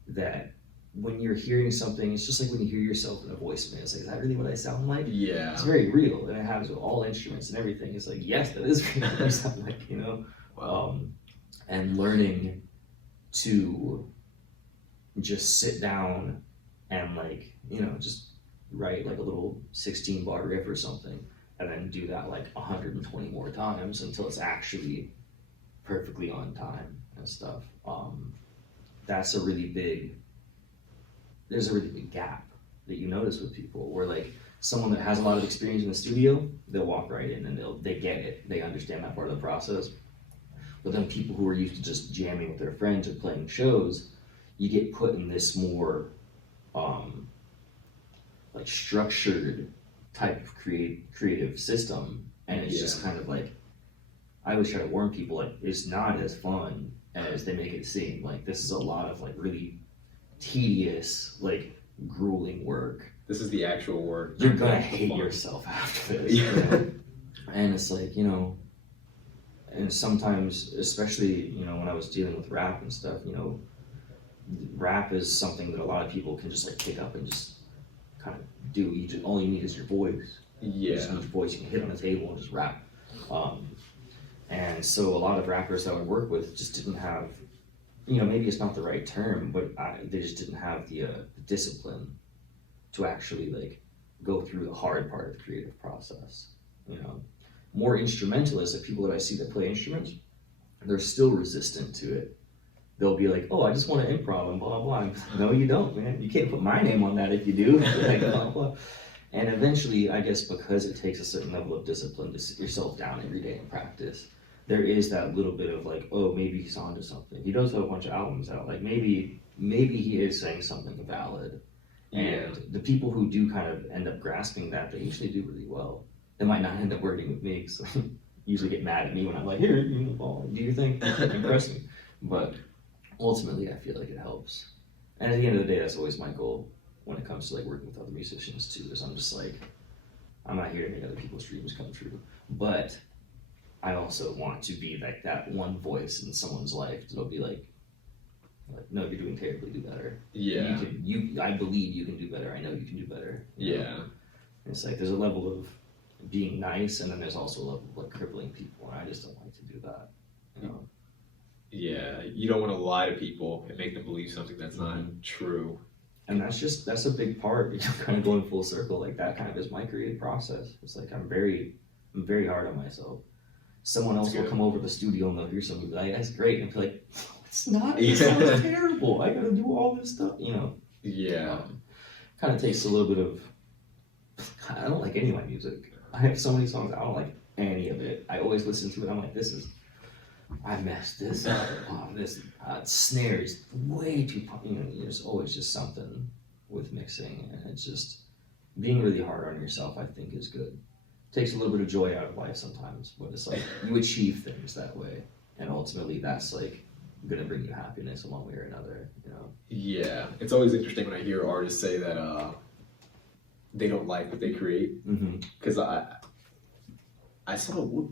that when you're hearing something, it's just like when you hear yourself in a voicemail, it's like, is that really what I sound like? Yeah. It's very real, and it happens with all instruments and everything. It's like, yes, that is really what you sound like, you know? Wow. And learning to just sit down and like, you know, just write like a little 16-bar riff or something, and then do that like 120 more times until it's actually perfectly on time and stuff. There's a really big gap that you notice with people, where like someone that has a lot of experience in the studio, they'll walk right in and they get it, they understand that part of the process. But then people who are used to just jamming with their friends or playing shows, you get put in this more like structured type of creative system, and it's just kind of like, I always try to warn people, like, it's not as fun as they make it seem. Like, this is a lot of like really tedious, like grueling work. This is the actual work. You're gonna The hate fun. yourself after this. Yeah. You know? And it's like, you know, and sometimes, especially, you know, when I was dealing with rap and stuff, you know, rap is something that a lot of people can just like pick up and just kind of do. All you need is your voice. You just Yeah. need your voice. You can hit on the table and just rap. And so a lot of rappers that I would work with just didn't have, you know, maybe it's not the right term, but they just didn't have the discipline to actually like go through the hard part of the creative process. You know, more instrumentalists, like people that I see that play instruments, they're still resistant to it. They'll be like, oh, I just want to improv and blah, blah, blah. No, you don't, man. You can't put my name on that if you do. Like, blah, blah. And eventually, I guess because it takes a certain level of discipline to sit yourself down every day and practice, there is that little bit of like, oh, maybe he's onto something. He does have a bunch of albums out. Like maybe he is saying something valid. And the people who do kind of end up grasping that, they usually do really well. They might not end up working with me, because they usually get mad at me when I'm like, here, you know, do your thing, impress me. But ultimately, I feel like it helps. And at the end of the day, that's always my goal when it comes to like working with other musicians too, is I'm just like, I'm not here to make other people's dreams come true, but I also want to be like that one voice in someone's life that'll be like, no, you're doing terribly, do better. Yeah. I believe you can do better. I know you can do better. You know? Yeah. And it's like there's a level of being nice, and then there's also a level of like crippling people, and I just don't like to do that. You know? Yeah. You don't want to lie to people and make them believe something that's not true. And that's a big part. You know, kind of going full circle like that. Kind of is my creative process. It's like I'm very hard on myself. Someone else will come over to the studio and they'll hear something like, that's great, and I'll be like, it's not. It sounds terrible. I gotta do all this stuff. You know. Yeah. Kind of takes a little bit of. I don't like any of my music. I have so many songs. I don't like any of it. I always listen to it. I'm like, I messed this up. Oh, this snare is way too pop. You know, there's always just something with mixing, and it's just being really hard on yourself. I think is good. Takes a little bit of joy out of life sometimes, but it's like you achieve things that way, and ultimately that's like gonna bring you happiness in one way or another. You know. Yeah. It's always interesting when I hear artists say that they don't like what they create, because I saw what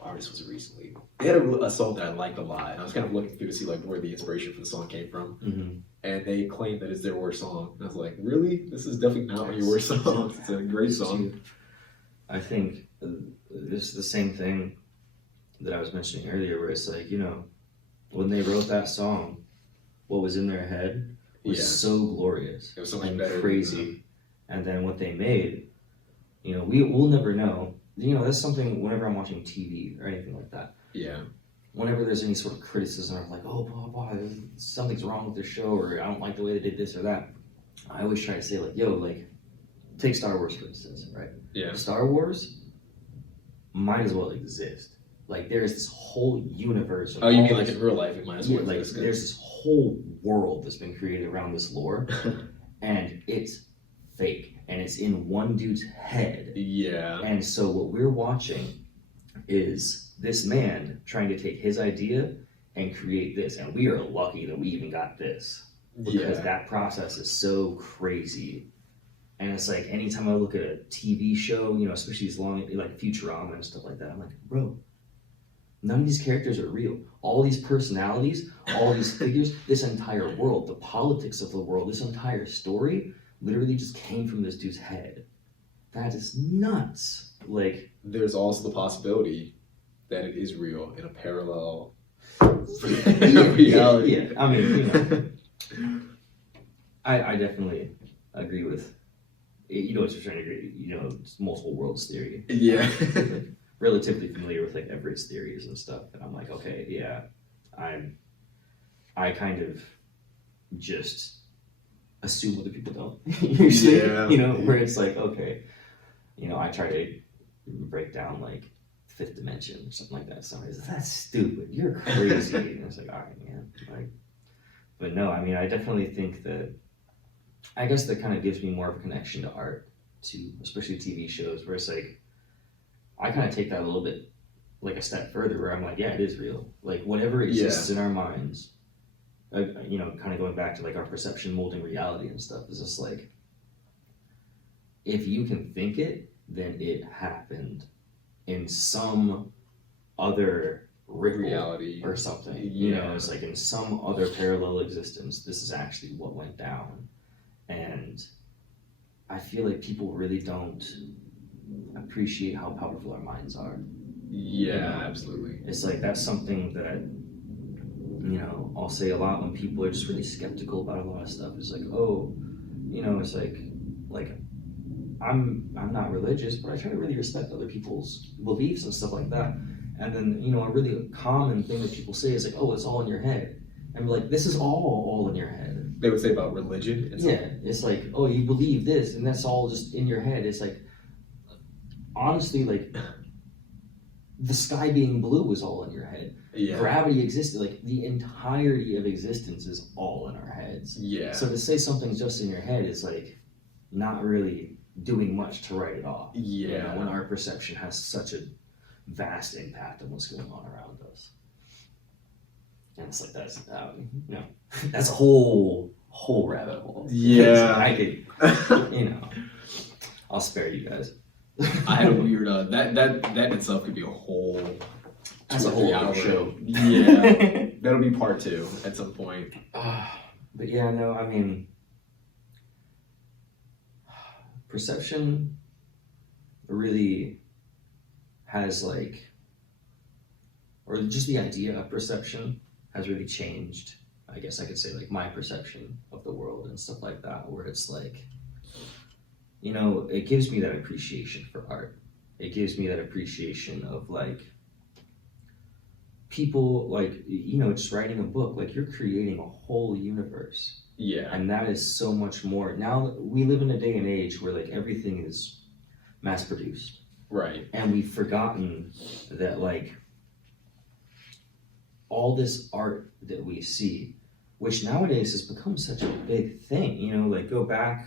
artist was it recently? They had a song that I liked a lot, and I was kind of looking through to see like where the inspiration for the song came from. And they claimed that it's their worst song. And I was like, really? This is definitely not one of your worst songs. It's a great song. I think this is the same thing that I was mentioning earlier, where it's like, you know, when they wrote that song, what was in their head was so glorious. It was so much and better, crazy. And then what they made, you know, we'll never know. You know, that's something whenever I'm watching TV or anything like that. Yeah. Whenever there's any sort of criticism of like, oh, blah, blah, something's wrong with the show, or I don't like the way they did this or that, I always try to say like, yo, like, take Star Wars for instance, right? Yeah. Star Wars might as well exist. Like, there's this whole universe. Oh, you mean like in real life it might as well exist? Like, there's this whole world that's been created around this lore, and it's fake, and it's in one dude's head. Yeah. And so what we're watching is this man trying to take his idea and create this, and we are lucky that we even got this, because that process is so crazy. And it's like, anytime I look at a TV show, you know, especially these long, like Futurama and stuff like that, I'm like, bro, none of these characters are real. All these personalities, all these figures, this entire world, the politics of the world, this entire story literally just came from this dude's head. That is nuts. Like, there's also the possibility that it is real in a parallel reality. Yeah. I mean, you know, I definitely agree with, you know what you're trying to agree, you know, it's multiple worlds theory. Yeah. Like, relatively familiar with like Everett's theories and stuff, and I'm like, okay, yeah, I kind of just assume other people don't usually, you know, where it's like, okay, you know, I try to break down like fifth dimension or something like that. Somebody's like, that's stupid, you're crazy. And it's like, all right, man. Like, but no, I mean, I definitely think that, I guess that kind of gives me more of a connection to art, to especially TV shows, where it's like, I kind of take that a little bit like a step further, where I'm like, yeah, it is real. Like, whatever exists in our minds, you know, kind of going back to like our perception molding reality and stuff, is just like, if you can think it, then it happened in some other ripple Reality or something. Yeah. You know, it's like in some other parallel existence, this is actually what went down. And I feel like people really don't appreciate how powerful our minds are. Yeah, You know? absolutely. It's like that's something that, you know, I'll say a lot when people are just really skeptical about a lot of stuff. It's like, oh, you know, it's like I'm not religious, but I try to really respect other people's beliefs and stuff like that. And then, you know, a really common thing that people say is like, oh, it's all in your head. And we're like, this is all in your head. They would say about religion. It's like, oh, you believe this, and that's all just in your head. It's like, honestly, like the sky being blue is all in your head. Yeah. Gravity existed, like the entirety of existence is all in our heads. Yeah. So to say something's just in your head is like not really doing much to write it off. Yeah. You know, when our perception has such a vast impact on what's going on around us. And it's like that's you know, that's a whole rabbit hole. Yeah. I could, you know, I'll spare you guys. I had a weird that in itself could be a whole That's a whole other show. Yeah. That'll be part 2 at some point. But yeah, no, I mean, perception really has like, or just the idea of perception has really changed. I guess I could say like my perception of the world and stuff like that, where it's like, you know, it gives me that appreciation for art. It gives me that appreciation of like people, like, you know, just writing a book, like you're creating a whole universe. Yeah. And that is so much more. Now we live in a day and age where like everything is mass produced. Right. And we've forgotten that like all this art that we see, which nowadays has become such a big thing, you know, like go back,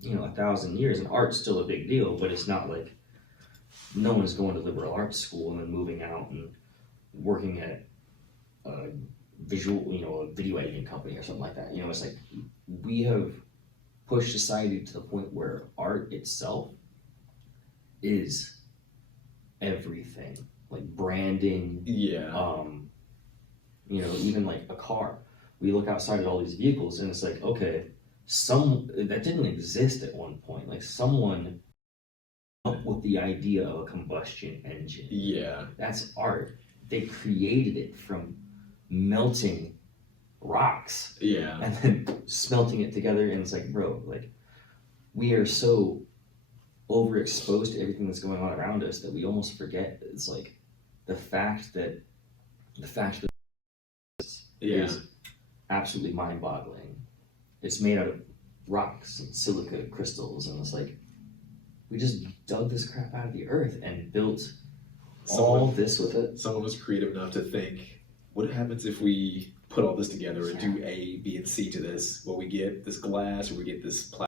you know, 1,000 years and art's still a big deal, but it's not like no one's going to liberal arts school and then moving out and working at a visual, you know, a video editing company or something like that. You know, it's like we have pushed society to the point where art itself is everything, like branding. Yeah. You know, even like a car. We look outside at all these vehicles and it's like, okay, that didn't exist at one point. Like someone up with the idea of a combustion engine. Yeah. That's art. They created it from melting rocks. Yeah. And then smelting it together, and it's like, bro, like we are so overexposed to everything that's going on around us that we almost forget it's like the fact that Yeah. is absolutely mind-boggling. It's made out of rocks and silica crystals, and it's like we just dug this crap out of the earth and built all this with it. Someone was creative enough to think, what happens if we put all this together and do A, B, and C to this? Well, we get this glass, or we get this plastic.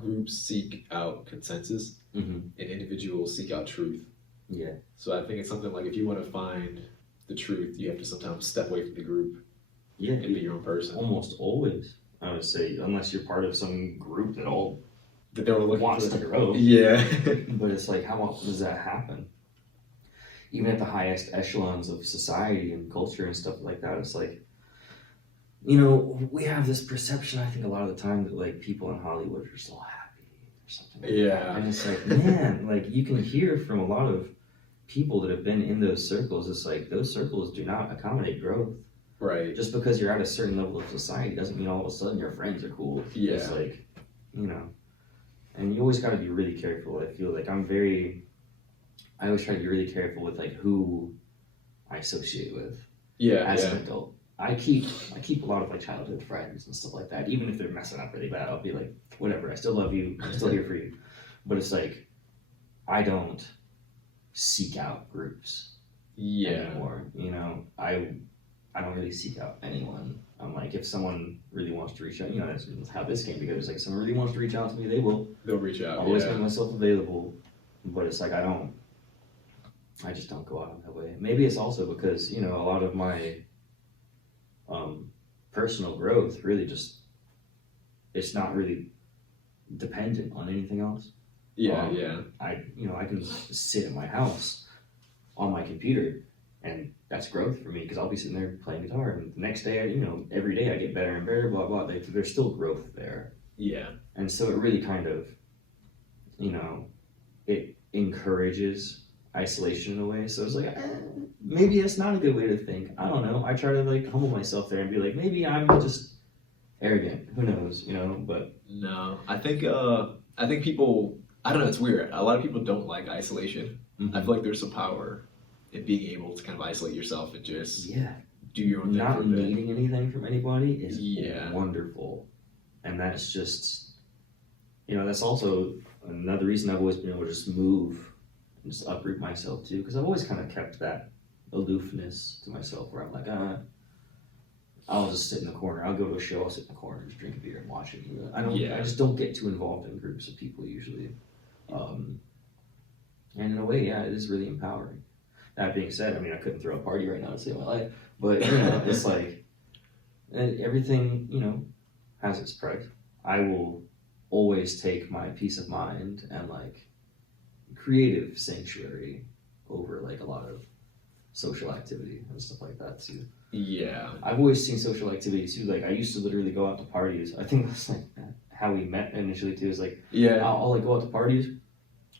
groups seek out consensus and individuals seek out truth. Yeah. So I think it's something like if you want to find the truth, you have to sometimes step away from the group Yeah. and be your own person. Almost always, I would say, unless you're part of some group that all That they were looking wants for. to grow. Yeah. But it's like, how often does that happen? Even at the highest echelons of society and culture and stuff like that, it's like, you know, we have this perception, I think, a lot of the time that like people in Hollywood are just all happy or something like that. And it's like, man, like you can hear from a lot of people that have been in those circles, it's like those circles do not accommodate growth. Right. Just because you're at a certain level of society doesn't mean all of a sudden your friends are cool. Yeah. It's like, you know, and you always got to be really careful. I feel like I always try to be really careful with like who I associate with. Yeah. As an adult, I keep a lot of like childhood friends and stuff like that. Even if they're messing up really bad, I'll be like, whatever. I still love you. I'm still here for you. But it's like I don't seek out groups anymore. You know, I don't really seek out anyone. I'm like, if someone really wants to reach out, you know, that's how this came together. It's like, if someone really wants to reach out to me, they'll reach out. I'll always make myself available. But it's like, I just don't go out of that way. Maybe it's also because, you know, a lot of my personal growth really just, it's not really dependent on anything else. I can sit in my house on my computer, and that's growth for me because I'll be sitting there playing guitar, and the next day, every day I get better and better, blah, blah. There's still growth there. Yeah. And so it really kind of, it encourages isolation in a way. So it's like, maybe it's not a good way to think. I don't know. I try to like humble myself there and be like, maybe I'm just arrogant. Who knows, but. No, I think people, I don't know, it's weird. A lot of people don't like isolation. Mm-hmm. I feel like there's some power in being able to kind of isolate yourself and just do your own thing. Not needing anything from anybody is Yeah. wonderful. And that's just, that's also another reason I've always been able to just move and just uproot myself too. Because I've always kind of kept that aloofness to myself where I'm like, I'll just sit in the corner. I'll go to a show, I'll sit in the corner, just drink a beer and watch it. I just don't get too involved in groups of people usually. And in a way, yeah, it is really empowering. That being said, I couldn't throw a party right now to save my life, but it's like everything, has its price. I will always take my peace of mind and like creative sanctuary over like a lot of social activity and stuff like that too. Yeah. I've always seen social activity too. Like I used to literally go out to parties. I think that's like how we met initially too. Is like I'll like go out to parties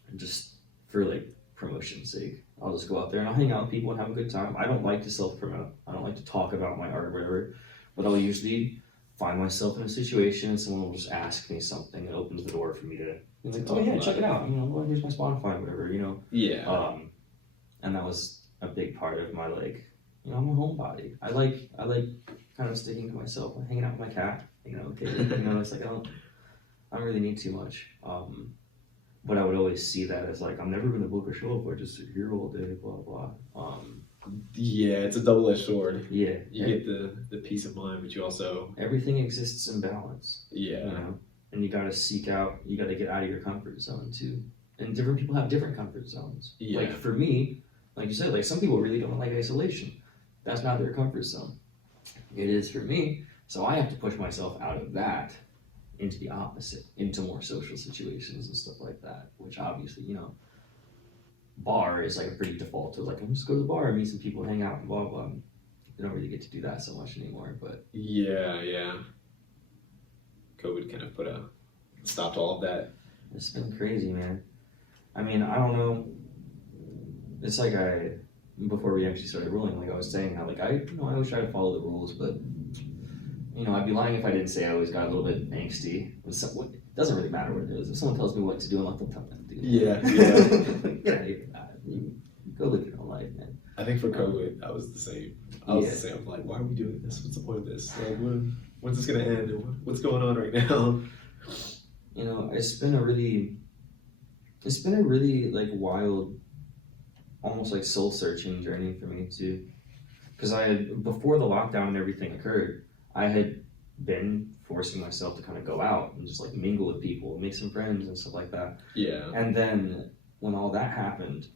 and just for like promotion's sake. I'll just go out there and I'll hang out with people and have a good time. I don't like to self-promote. I don't like to talk about my art or whatever. But I'll usually find myself in a situation and someone will just ask me something that opens the door for me to be like, oh yeah, check it out. Well, here's my Spotify or whatever, Yeah. And that was a big part of my like, I'm a homebody. I like kind of sticking to myself, hanging out with my cat, it's like I don't really need too much. But I would always see that as like, I'm never going to book a show if I just sit here all day, blah, blah. Yeah, it's a double-edged sword. Yeah. You get the peace of mind, but you also... Everything exists in balance. Yeah. And you got to seek out, you got to get out of your comfort zone too. And different people have different comfort zones. Yeah. Like for me, like you said, like some people really don't like isolation. That's not their comfort zone. It is for me. So I have to push myself out of that into the opposite, into more social situations and stuff like that, which obviously, bar is like a pretty default to like, I'm just go to the bar and meet some people, hang out, and blah, blah. You don't really get to do that so much anymore, but. Yeah. COVID kind of put a stop to all of that. It's been crazy, man. I don't know. It's like before we actually started rolling, like I was saying how like I always try to follow the rules, but I'd be lying if I didn't say I always got a little bit angsty. It doesn't really matter what it is. If someone tells me what to do, I'm like, don't tell me what to do. Yeah. Get out of here. You go live your own life, man. I think for COVID, I was the same. I was the same. I'm like, why are we doing this? What's the point of this? Like, when's this gonna end? What's going on right now? It's been a really like wild, almost like soul searching journey for me too. Because before the lockdown and everything occurred, I had been forcing myself to kind of go out and just like mingle with people, make some friends and stuff like that. Yeah. And then when all that happened,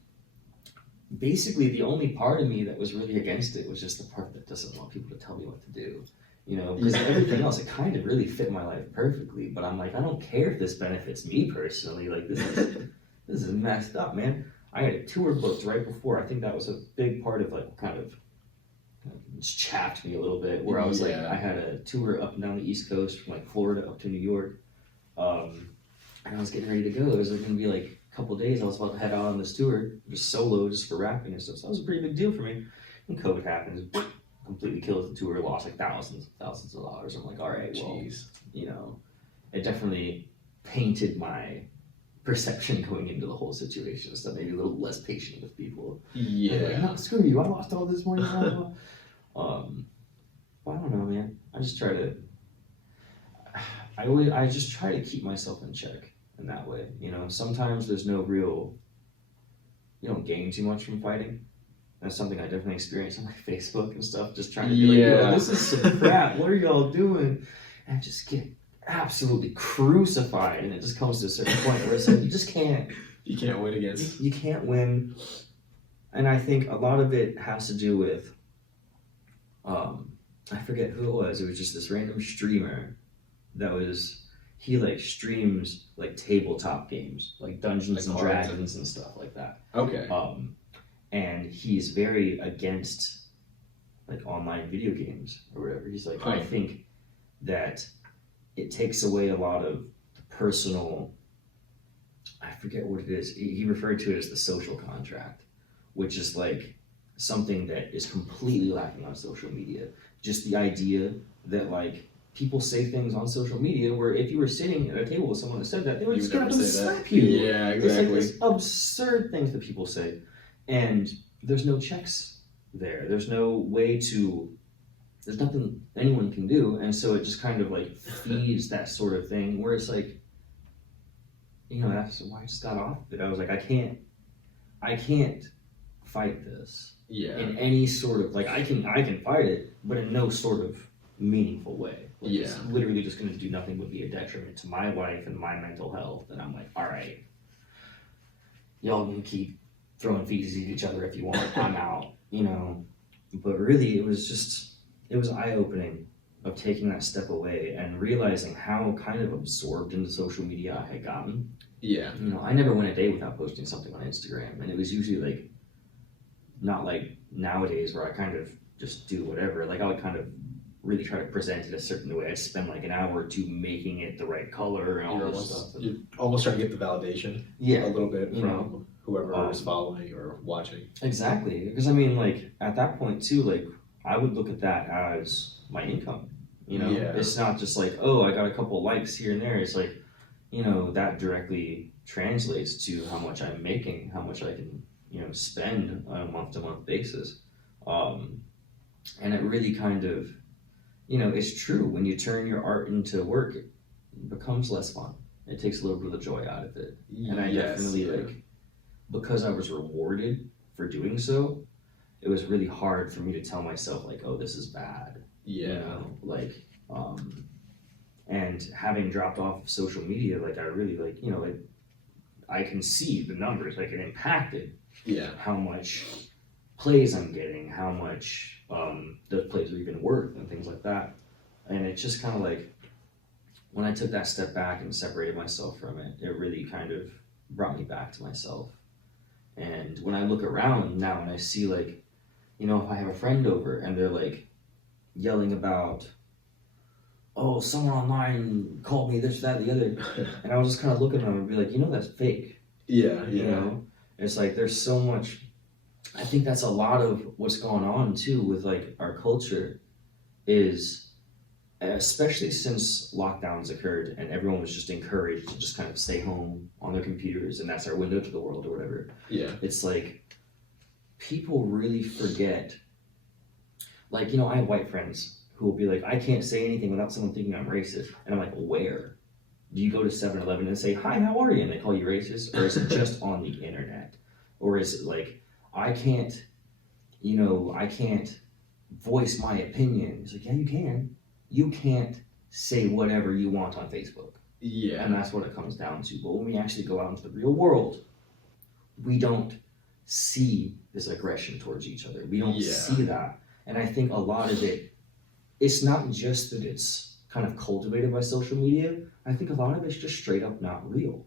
basically the only part of me that was really against it was just the part that doesn't want people to tell me what to do. You know, because everything else, it kind of really fit my life perfectly. But I'm like, I don't care if this benefits me personally. Like, this is messed up, man. I had a tour booked right before. I think that was a big part of like kind of just chapped me a little bit. Where I was like, I had a tour up and down the East Coast from like Florida up to New York, and I was getting ready to go. It was like going to be like a couple of days. I was about to head out on this tour, just solo, just for rapping and stuff. So that was a pretty big deal for me. And COVID happens. Completely kills the tour, lost like thousands of dollars. I'm like, all right, well, you know, it definitely painted my perception going into the whole situation, so maybe a little less patient with people. Yeah. Like, no, screw you, I lost all this money. But I don't know, man. I just try to, I just try to keep myself in check in that way. You know, sometimes there's no real, you don't gain too much from fighting. That's something I definitely experienced on my Facebook and stuff, just trying to be like, yo, this is some crap, what are y'all doing? And I just get absolutely crucified, and it just comes to a certain point where it's like, you just can't. You can't win against. You can't win. And I think a lot of it has to do with, I forget who it was just this random streamer that was, he like streams like tabletop games, like Dungeons and Dragons and stuff like that. Okay. And he's very against like online video games or whatever. He's like, I think that it takes away a lot of the personal, I forget what it is. He referred to it as the social contract, which is like something that is completely lacking on social media. Just the idea that like people say things on social media where if you were sitting at a table with someone that said that, they would just get up and slap you. Yeah, exactly. It's like this absurd things that people say. And there's no checks there. There's no way to, there's nothing anyone can do. And so it just kind of like feeds that sort of thing where it's like, you know, that's why I just got off of it. I was like, I can't fight this in any sort of, like, I can fight it, but in no sort of meaningful way. Like, it's literally just going to do nothing but be a detriment to my life and my mental health. And I'm like, all right, y'all can keep throwing feces at each other if you want. I'm out, you know. But really, it was eye-opening of taking that step away and realizing how kind of absorbed into social media I had gotten. Yeah. You know, I never went a day without posting something on Instagram, and it was usually like, not like nowadays where I kind of just do whatever. Like I would kind of really try to present it a certain way. I'd spend like an hour or two making it the right color and all this stuff. You're almost trying to get the validation a little bit from whoever is following or watching. Exactly. Because I mean, like at that point too, like I would look at that as my income. You know, it's not just like, oh, I got a couple likes here and there. It's like, you know, that directly translates to how much I'm making, how much I can, you know, spend on a month-to-month basis. And it really kind of, you know, it's true. When you turn your art into work, it becomes less fun. It takes a little bit of the joy out of it. And I definitely, like, because I was rewarded for doing so, it was really hard for me to tell myself, like, oh, this is bad. Yeah. You know, like, and having dropped off of social media, like, I really, like, you know, like, I can see the numbers, like, it impacted how much plays I'm getting, how much those plays are even worth, and things like that. And it's just kind of like, when I took that step back and separated myself from it, it really kind of brought me back to myself. And when I look around now and I see, like, you know, if I have a friend over and they're like yelling about, oh, someone online called me this, that, the other, and I was just kind of looking at them and be like, you know, that's fake. You know, it's like there's so much. I think that's a lot of what's going on too with like our culture, is especially since lockdowns occurred and everyone was just encouraged to just kind of stay home on their computers and that's our window to the world or whatever. It's like people really forget. Like, you know, I have white friends who will be like, I can't say anything without someone thinking I'm racist. And I'm like, where? Do you go to 7-Eleven and say, hi, how are you? And they call you racist? Or is it just on the internet? Or is it like, I can't voice my opinion. It's like, yeah, you can. You can't say whatever you want on Facebook. Yeah. And that's what it comes down to. But when we actually go out into the real world, we don't see this aggression towards each other. We don't see that. And I think a lot of it's not just that it's kind of cultivated by social media. I think a lot of it's just straight up not real.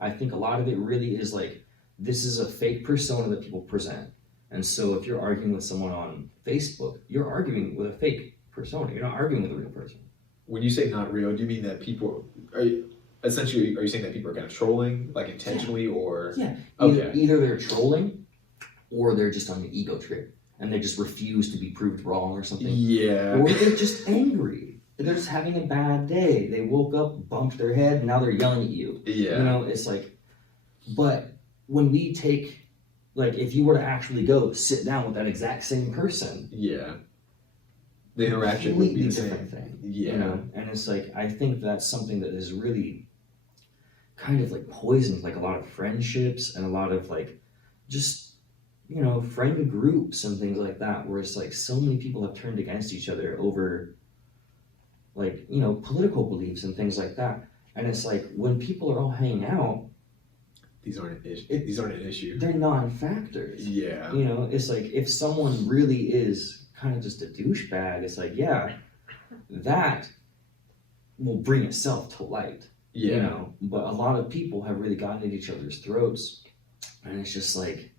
I think a lot of it really is like, this is a fake persona that people present. And so if you're arguing with someone on Facebook, you're arguing with a fake persona. You're not arguing with a real person. When you say not real, do you mean that people are you saying that people are kind of trolling, like intentionally, or Either they're trolling, or they're just on an ego trip and they just refuse to be proved wrong or something. Yeah. Or they're just angry. They're just having a bad day. They woke up, bumped their head, and now they're yelling at you. Yeah. You know, it's like, but when we take, like, if you were to actually go sit down with that exact same person, the interaction would be the same thing. You know, and it's like, I think that's something that is really kind of like poisoned like a lot of friendships and a lot of like just, you know, friend groups and things like that, where it's like so many people have turned against each other over like, you know, political beliefs and things like that. And it's like, when people are all hanging out, these aren't an issue. They're non-factors. Yeah. You know, it's like, if someone really is kind of just a douchebag, it's like, yeah, that will bring itself to light. Yeah. You know, but a lot of people have really gotten at each other's throats, and it's just like,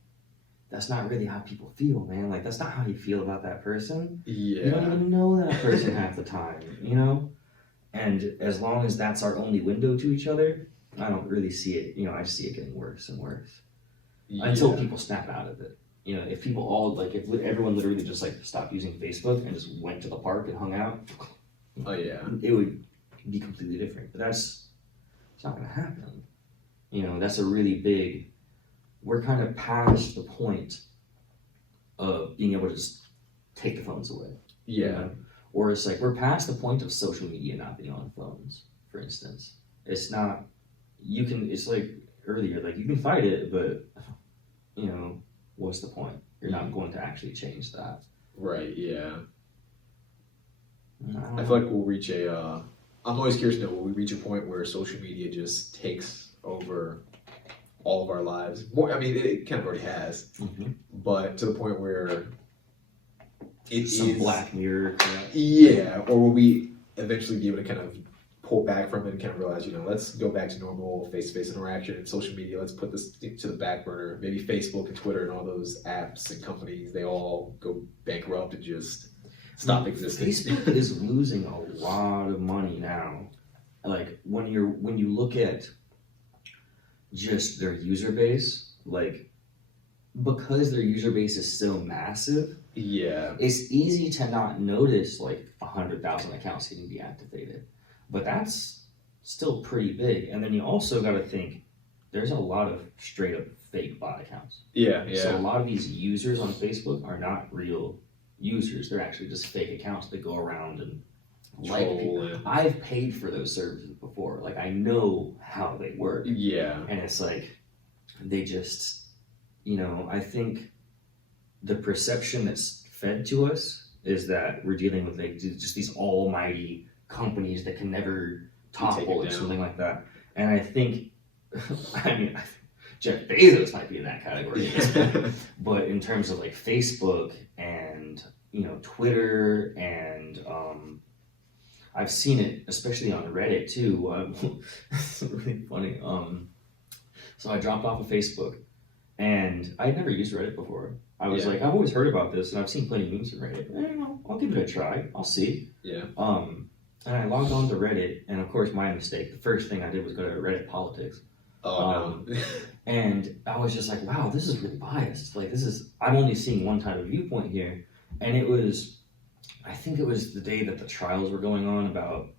that's not really how people feel, man. Like, that's not how you feel about that person. Yeah. You don't even know that person half the time, you know? And as long as that's our only window to each other, I don't really see it, you know, I just see it getting worse and worse. Until people snap out of it. You know, if people all, like, if everyone literally just, like, stopped using Facebook and just went to the park and hung out, it would be completely different. But it's not going to happen. You know, that's a really big, we're kind of past the point of being able to just take the phones away. Yeah. You know? Or it's like, we're past the point of social media not being on phones, for instance. It's not, it's like earlier, like, you can fight it, but, you know, what's the point? You're not going to actually change that. Right, yeah. I feel like we'll reach I'm always curious to know, will we reach a point where social media just takes over all of our lives? More, I mean, it kind of already has, but to the point where Some Black Mirror. Yeah, or will we eventually be able to kind of pull back from it and kind of realize, you know, let's go back to normal face-to-face interaction and social media. Let's put this to the back burner. Maybe Facebook and Twitter and all those apps and companies, they all go bankrupt and just stop existing. Facebook is losing a lot of money now. Like, when you look at just their user base, like, because their user base is so massive, it's easy to not notice like 100,000 accounts getting deactivated. But that's still pretty big. And then you also got to think, there's a lot of straight up fake bot accounts. So a lot of these users on Facebook are not real users. They're actually just fake accounts that go around and like people. I've paid for those services before. Like, I know how they work. And it's like, they just, you know, I think the perception that's fed to us is that we're dealing with like just these almighty companies that can never topple or something like that. And I think, I mean, Jeff Bezos might be in that category. But in terms of like Facebook and, you know, Twitter and I've seen it especially on Reddit too. It's really funny. So I dropped off of Facebook, and I had never used Reddit before. I was like, I've always heard about this, and I've seen plenty of memes on Reddit. You know, I'll give it a try. I'll see. And I logged on to Reddit, and of course, my mistake. The first thing I did was go to Reddit politics. And I was just like, wow, this is really biased. Like, I'm only seeing one type of viewpoint here. And it was, I think it was the day that the trials were going on about,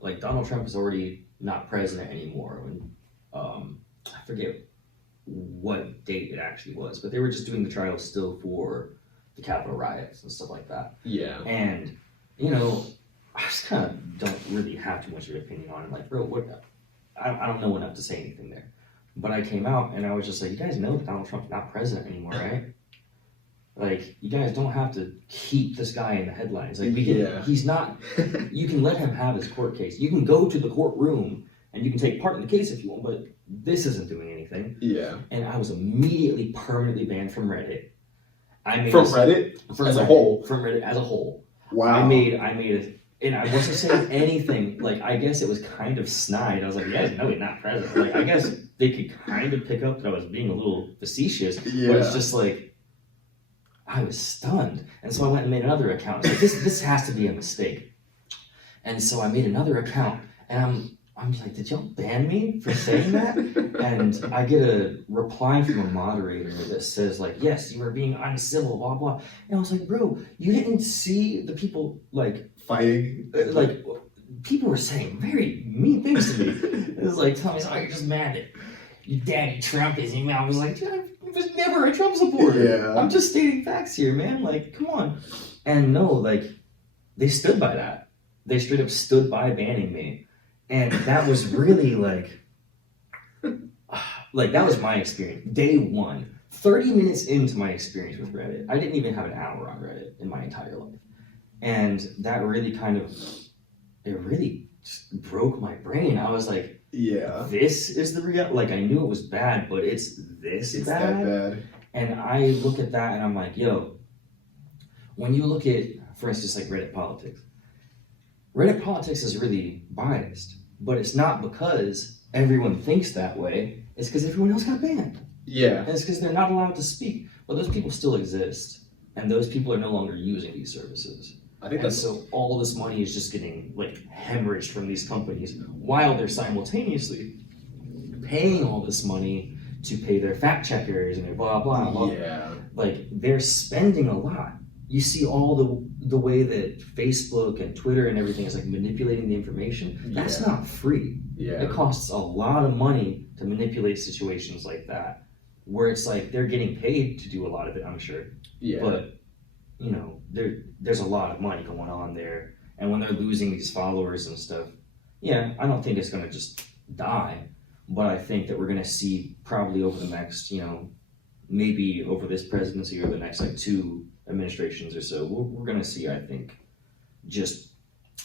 like, Donald Trump is already not president anymore. When, I forget what date it actually was, but they were just doing the trials still for the Capitol riots and stuff like that. And, you know, I just kind of don't really have too much of an opinion on it. Like, bro, I don't know enough to say anything there. But I came out and I was just like, you guys know that Donald Trump's not president anymore, right? Like, you guys don't have to keep this guy in the headlines. Like, Yeah. he's not, you can let him have his court case. You can go to the courtroom and you can take part in the case if you want, but this isn't doing anything. Yeah. And I was immediately permanently banned from Reddit. From Reddit? As a whole? From Reddit as a whole. Wow. I made and I wasn't saying anything. Like, I guess it was kind of snide. I was like, yeah, no, he's not president. Like, I guess they could kind of pick up that I was being a little facetious, Yeah. but it's just like, I was stunned. And so I went and made another account. I was like, this has to be a mistake. And so I made another account, and I'm just like, did y'all ban me for saying that? And I get a reply from a moderator that says, like, yes, you are being uncivil, blah, blah. And I was like, bro, you didn't see the people, like, fighting? Like, people were saying very mean things to me. It was like, telling me, oh, you're just mad that your daddy Trump is in. I was like, dude, I was never a Trump supporter. Yeah. I'm just stating facts here, man. Like, come on. And no, like, they stood by that. They straight up stood by banning me. And that was really like that was my experience. Day one, 30 minutes into my experience with Reddit. I didn't even have an hour on Reddit in my entire life. And that really it really just broke my brain. I was like, yeah, this is the real, like, I knew it was bad, but it's that bad. And I look at that and I'm like, yo, when you look at, for instance, like Reddit politics is really biased, but it's not because everyone thinks that way. It's because everyone else got banned. Yeah. And it's because they're not allowed to speak. But those people still exist, and those people are no longer using these services. I think so all this money is just getting, like, hemorrhaged from these companies while they're simultaneously paying all this money to pay their fact checkers and their blah blah blah. Yeah. Like, they're spending a lot. You see all the way that Facebook and Twitter and everything is, like, manipulating the information. That's not free. Yeah. It costs a lot of money to manipulate situations like that, where it's like they're getting paid to do a lot of it, I'm sure. Yeah. But, you know, there's a lot of money going on there. And when they're losing these followers and stuff, yeah, I don't think it's going to just die. But I think that we're going to see probably over the next, you know, maybe over this presidency or the next, like, 2 administrations or so, we're going to see, I think, just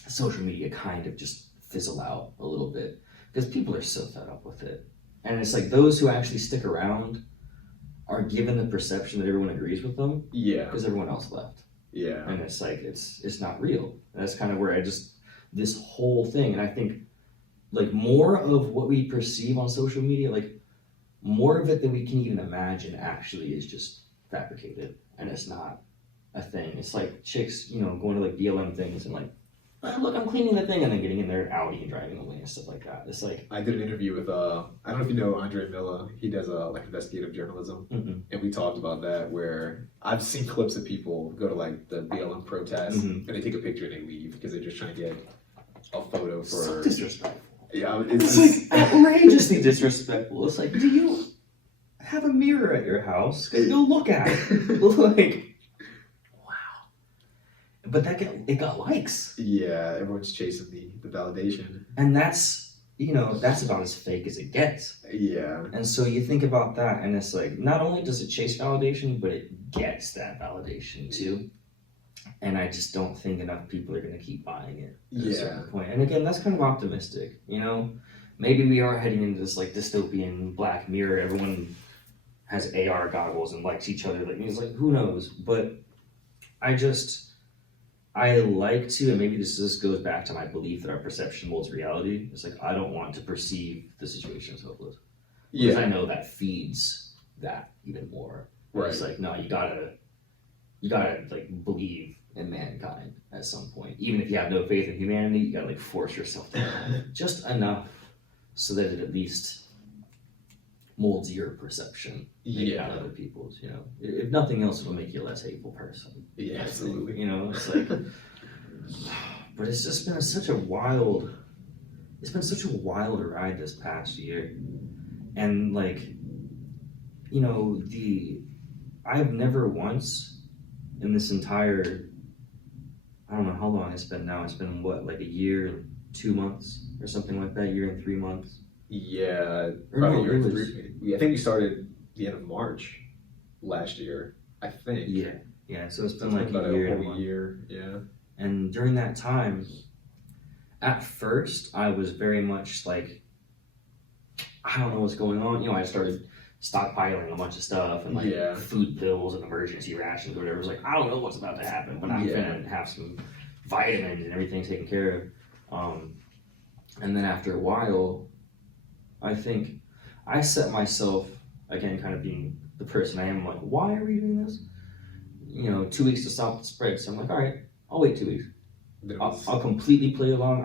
social media kind of just fizzle out a little bit, because people are so fed up with it. And it's like those who actually stick around are given the perception that everyone agrees with them, because everyone else left. Yeah. And it's like, it's not real. And that's kind of where this whole thing, and I think, like, more of what we perceive on social media, like, more of it than we can even imagine actually is just fabricated, and it's not a thing. It's like chicks, you know, going to, like, BLM things and, like, oh, look, I'm cleaning the thing, and then getting in their Audi and driving away and stuff like that. It's like, I did an interview with I don't know if you know Andre Milla. He does like investigative journalism, and we talked about that. Where I've seen clips of people go to, like, the BLM protests, and they take a picture and they leave because they're just trying to get a photo for. So disrespectful. Yeah, it's like outrageously disrespectful. It's like, do you have a mirror at your house? Go look at it. Like, wow. But it got likes. Yeah, everyone's chasing the validation. And that's, you know, that's about as fake as it gets. Yeah. And so you think about that, and it's like, not only does it chase validation, but it gets that validation too. And I just don't think enough people are going to keep buying it at a certain point. And again, that's kind of optimistic, you know? Maybe we are heading into this, like, dystopian Black Mirror. Everyone has AR goggles and likes each other. Like, it's like, who knows? But I like to, and maybe this just goes back to my belief that our perception molds reality. It's like, I don't want to perceive the situation as hopeless. Because I know that feeds that even more. Right. It's like, no, you gotta like believe in mankind at some point. Even if you have no faith in humanity, you gotta, like, force yourself to just enough so that it at least molds your perception, not other people's, you know. If nothing else, it'll make you a less hateful person. Yeah, absolutely. You know, it's like, but it's just been such a wild ride this past year. And, like, you know, I've never once in this entire, I don't know how long it's been now. It's been what, like a year, 2 months or something like that, year and 3 months? Yeah, probably a year and 3. I think we started the end of March last year. I think. Yeah. So it's So been it's like about a year a and a whole month. year. Yeah. And during that time, at first, I was very much like, I don't know what's going on. I started stockpiling a bunch of stuff and like Yeah. food pills and emergency rations or whatever. It was like, I don't know what's about to happen, but I'm gonna have some vitamins and everything taken care of. And then after a while, I think I set myself, again, kind of being the person I am, like, why are we doing this? 2 weeks to stop the spread. So I'm like, all right, I'll wait 2 weeks. I'll completely play along.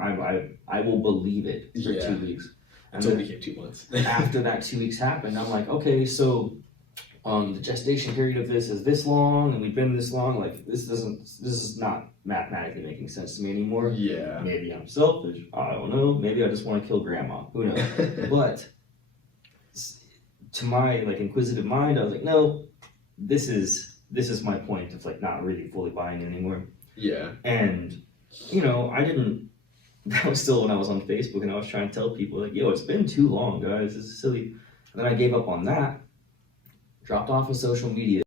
I will believe it for 2 weeks. And until then it became 2 months. after that 2 weeks happened, I'm like, okay, so the gestation period of this is this long, and we've been this long. Like, this is not mathematically making sense to me anymore. Yeah. Maybe I'm selfish. I don't know. Maybe I just want to kill grandma. Who knows? But to my like inquisitive mind, I was like, no, this is my point of like not really fully buying it anymore. Yeah. And I didn't. That was still when I was on Facebook, and I was trying to tell people like, yo, it's been too long, guys. This is silly. And then I gave up on that. Dropped off of social media.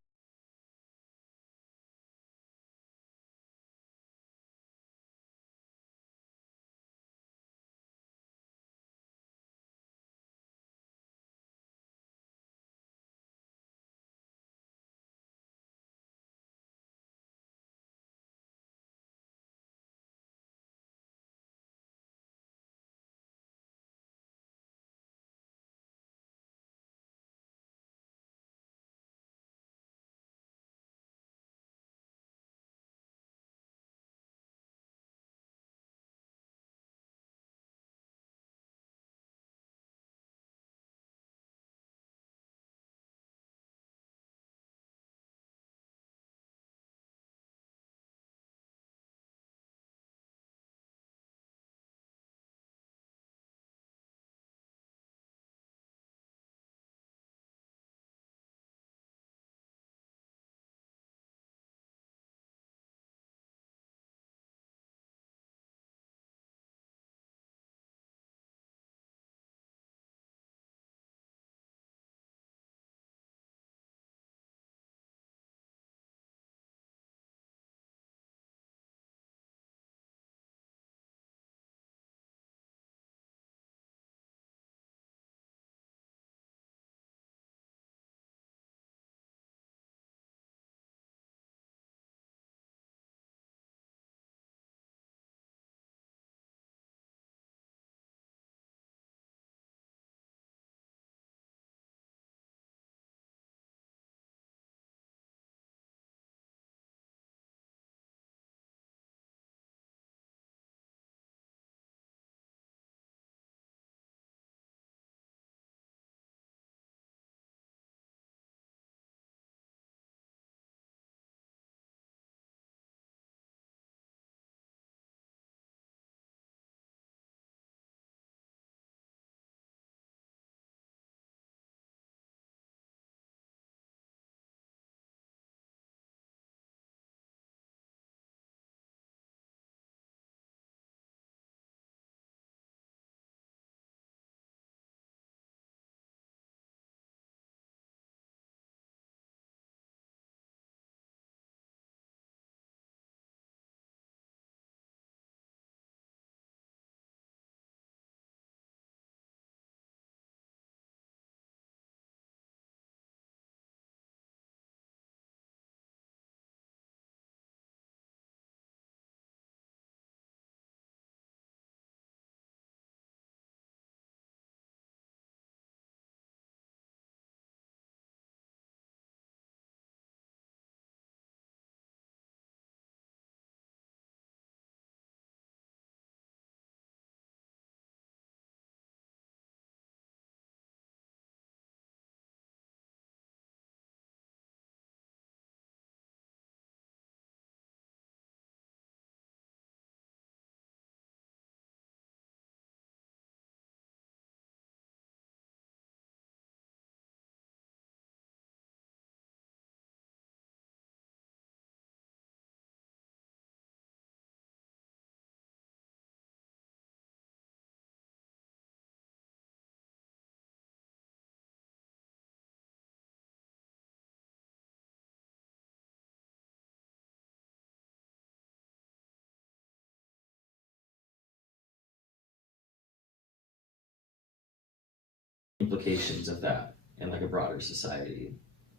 implications of that in like a broader society,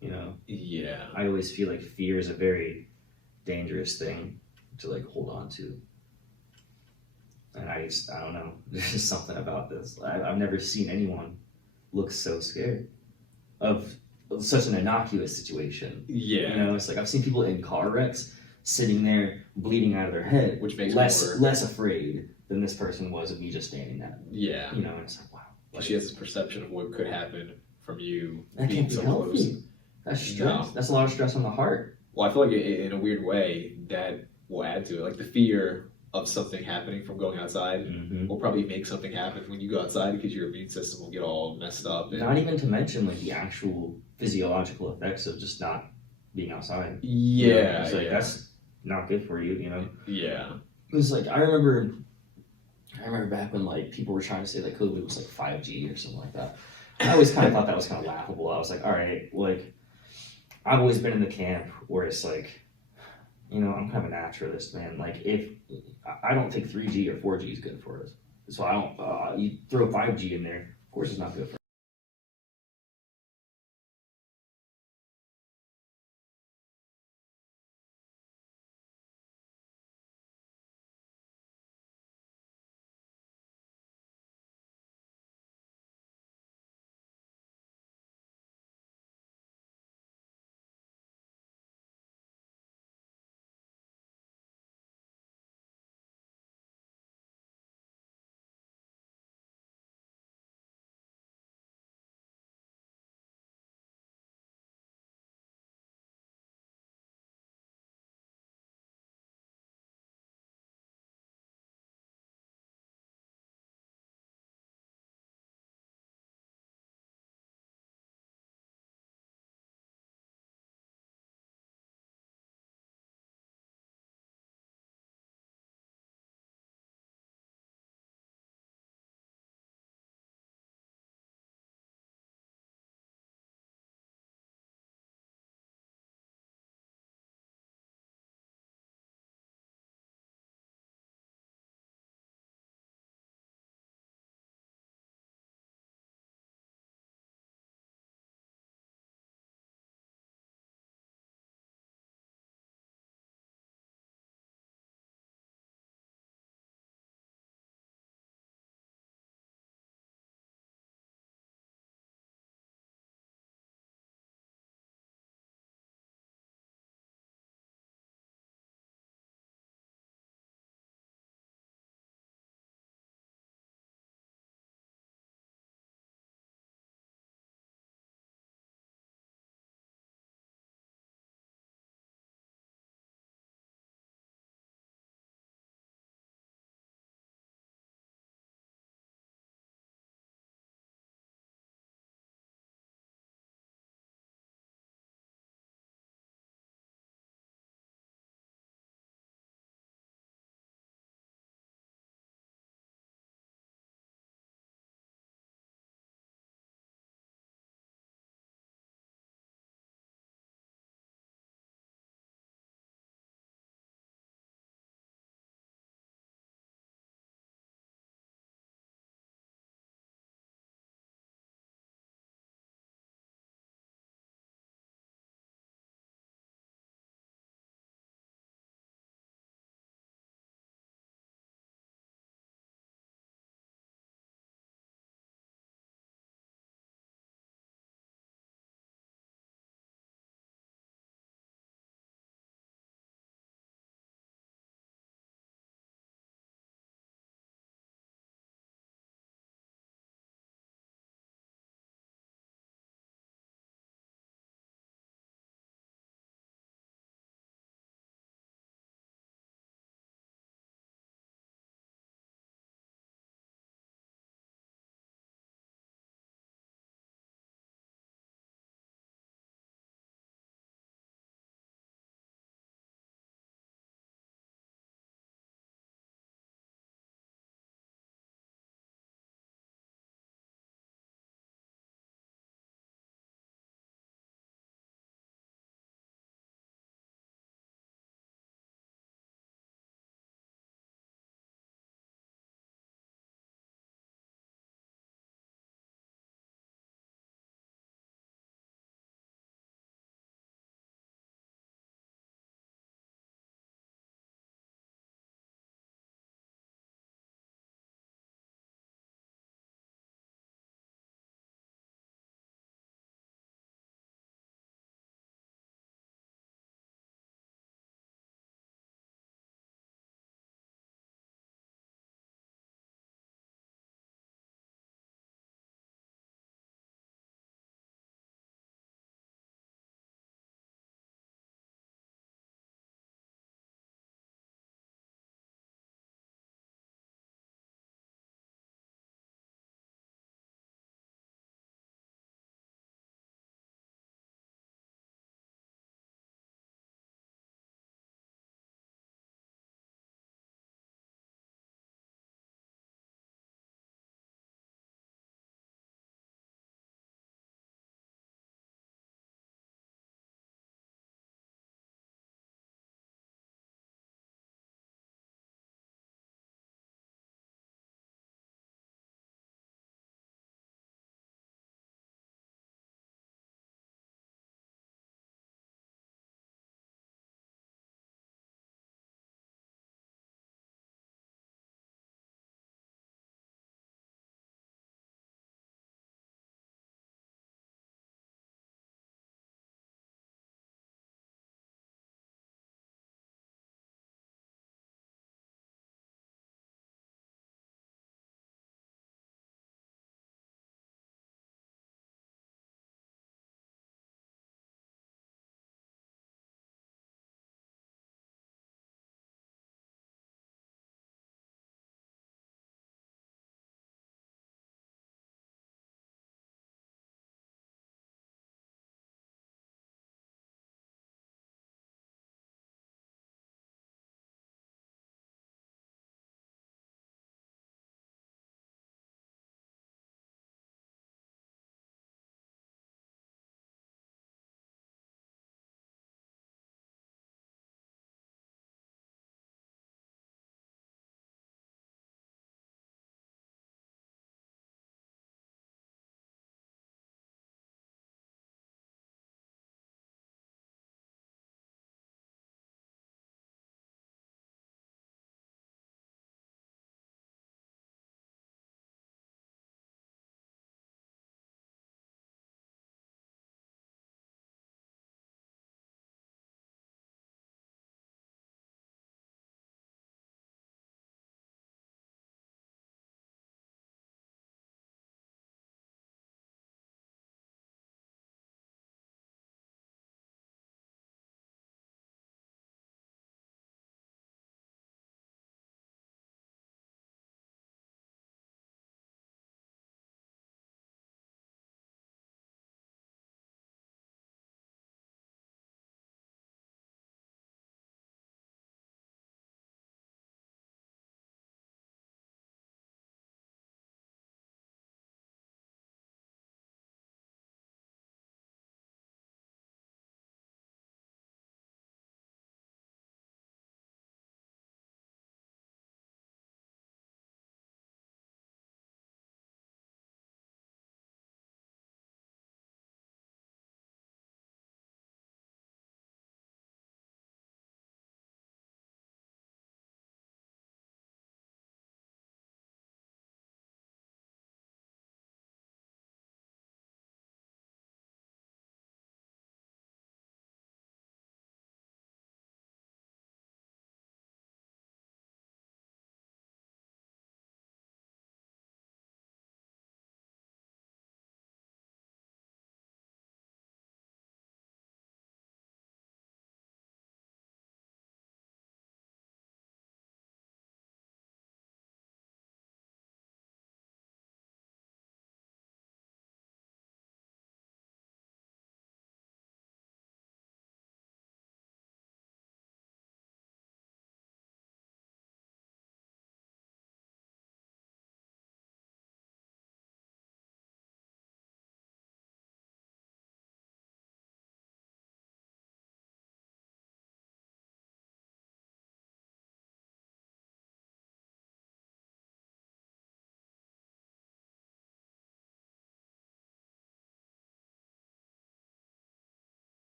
you know? Yeah. I always feel like fear is a very dangerous thing to like hold on to. And I don't know, there's just something about this. I've never seen anyone look so scared of such an innocuous situation. Yeah. You know, it's like I've seen people in car wrecks sitting there bleeding out of their head, Which makes less afraid than this person was of me just standing there. Yeah. You know, and it's like, wow. Like, She has this perception of what could happen from you that being can't be so healthy. close. That's stress. No. That's a lot of stress on the heart. Well, I feel like in a weird way that will add to it. Like the fear of something happening from going outside will probably make something happen when you go outside because your immune system will get all messed up. And Not even to mention like the actual physiological effects of just not being outside. yeah, You know, it's like yeah, that's not good for you, you know? yeah, It was like I remember back when like people were trying to say that COVID was like 5G or something like that. I always kind of thought that was kind of laughable. I was like, all right, like I've always been in the camp where it's like, you know, I'm kind of a naturalist, man. Like if I don't think 3G or 4G is good for us, so I don't. You throw 5G in there, of course, it's not good for us.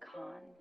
Con.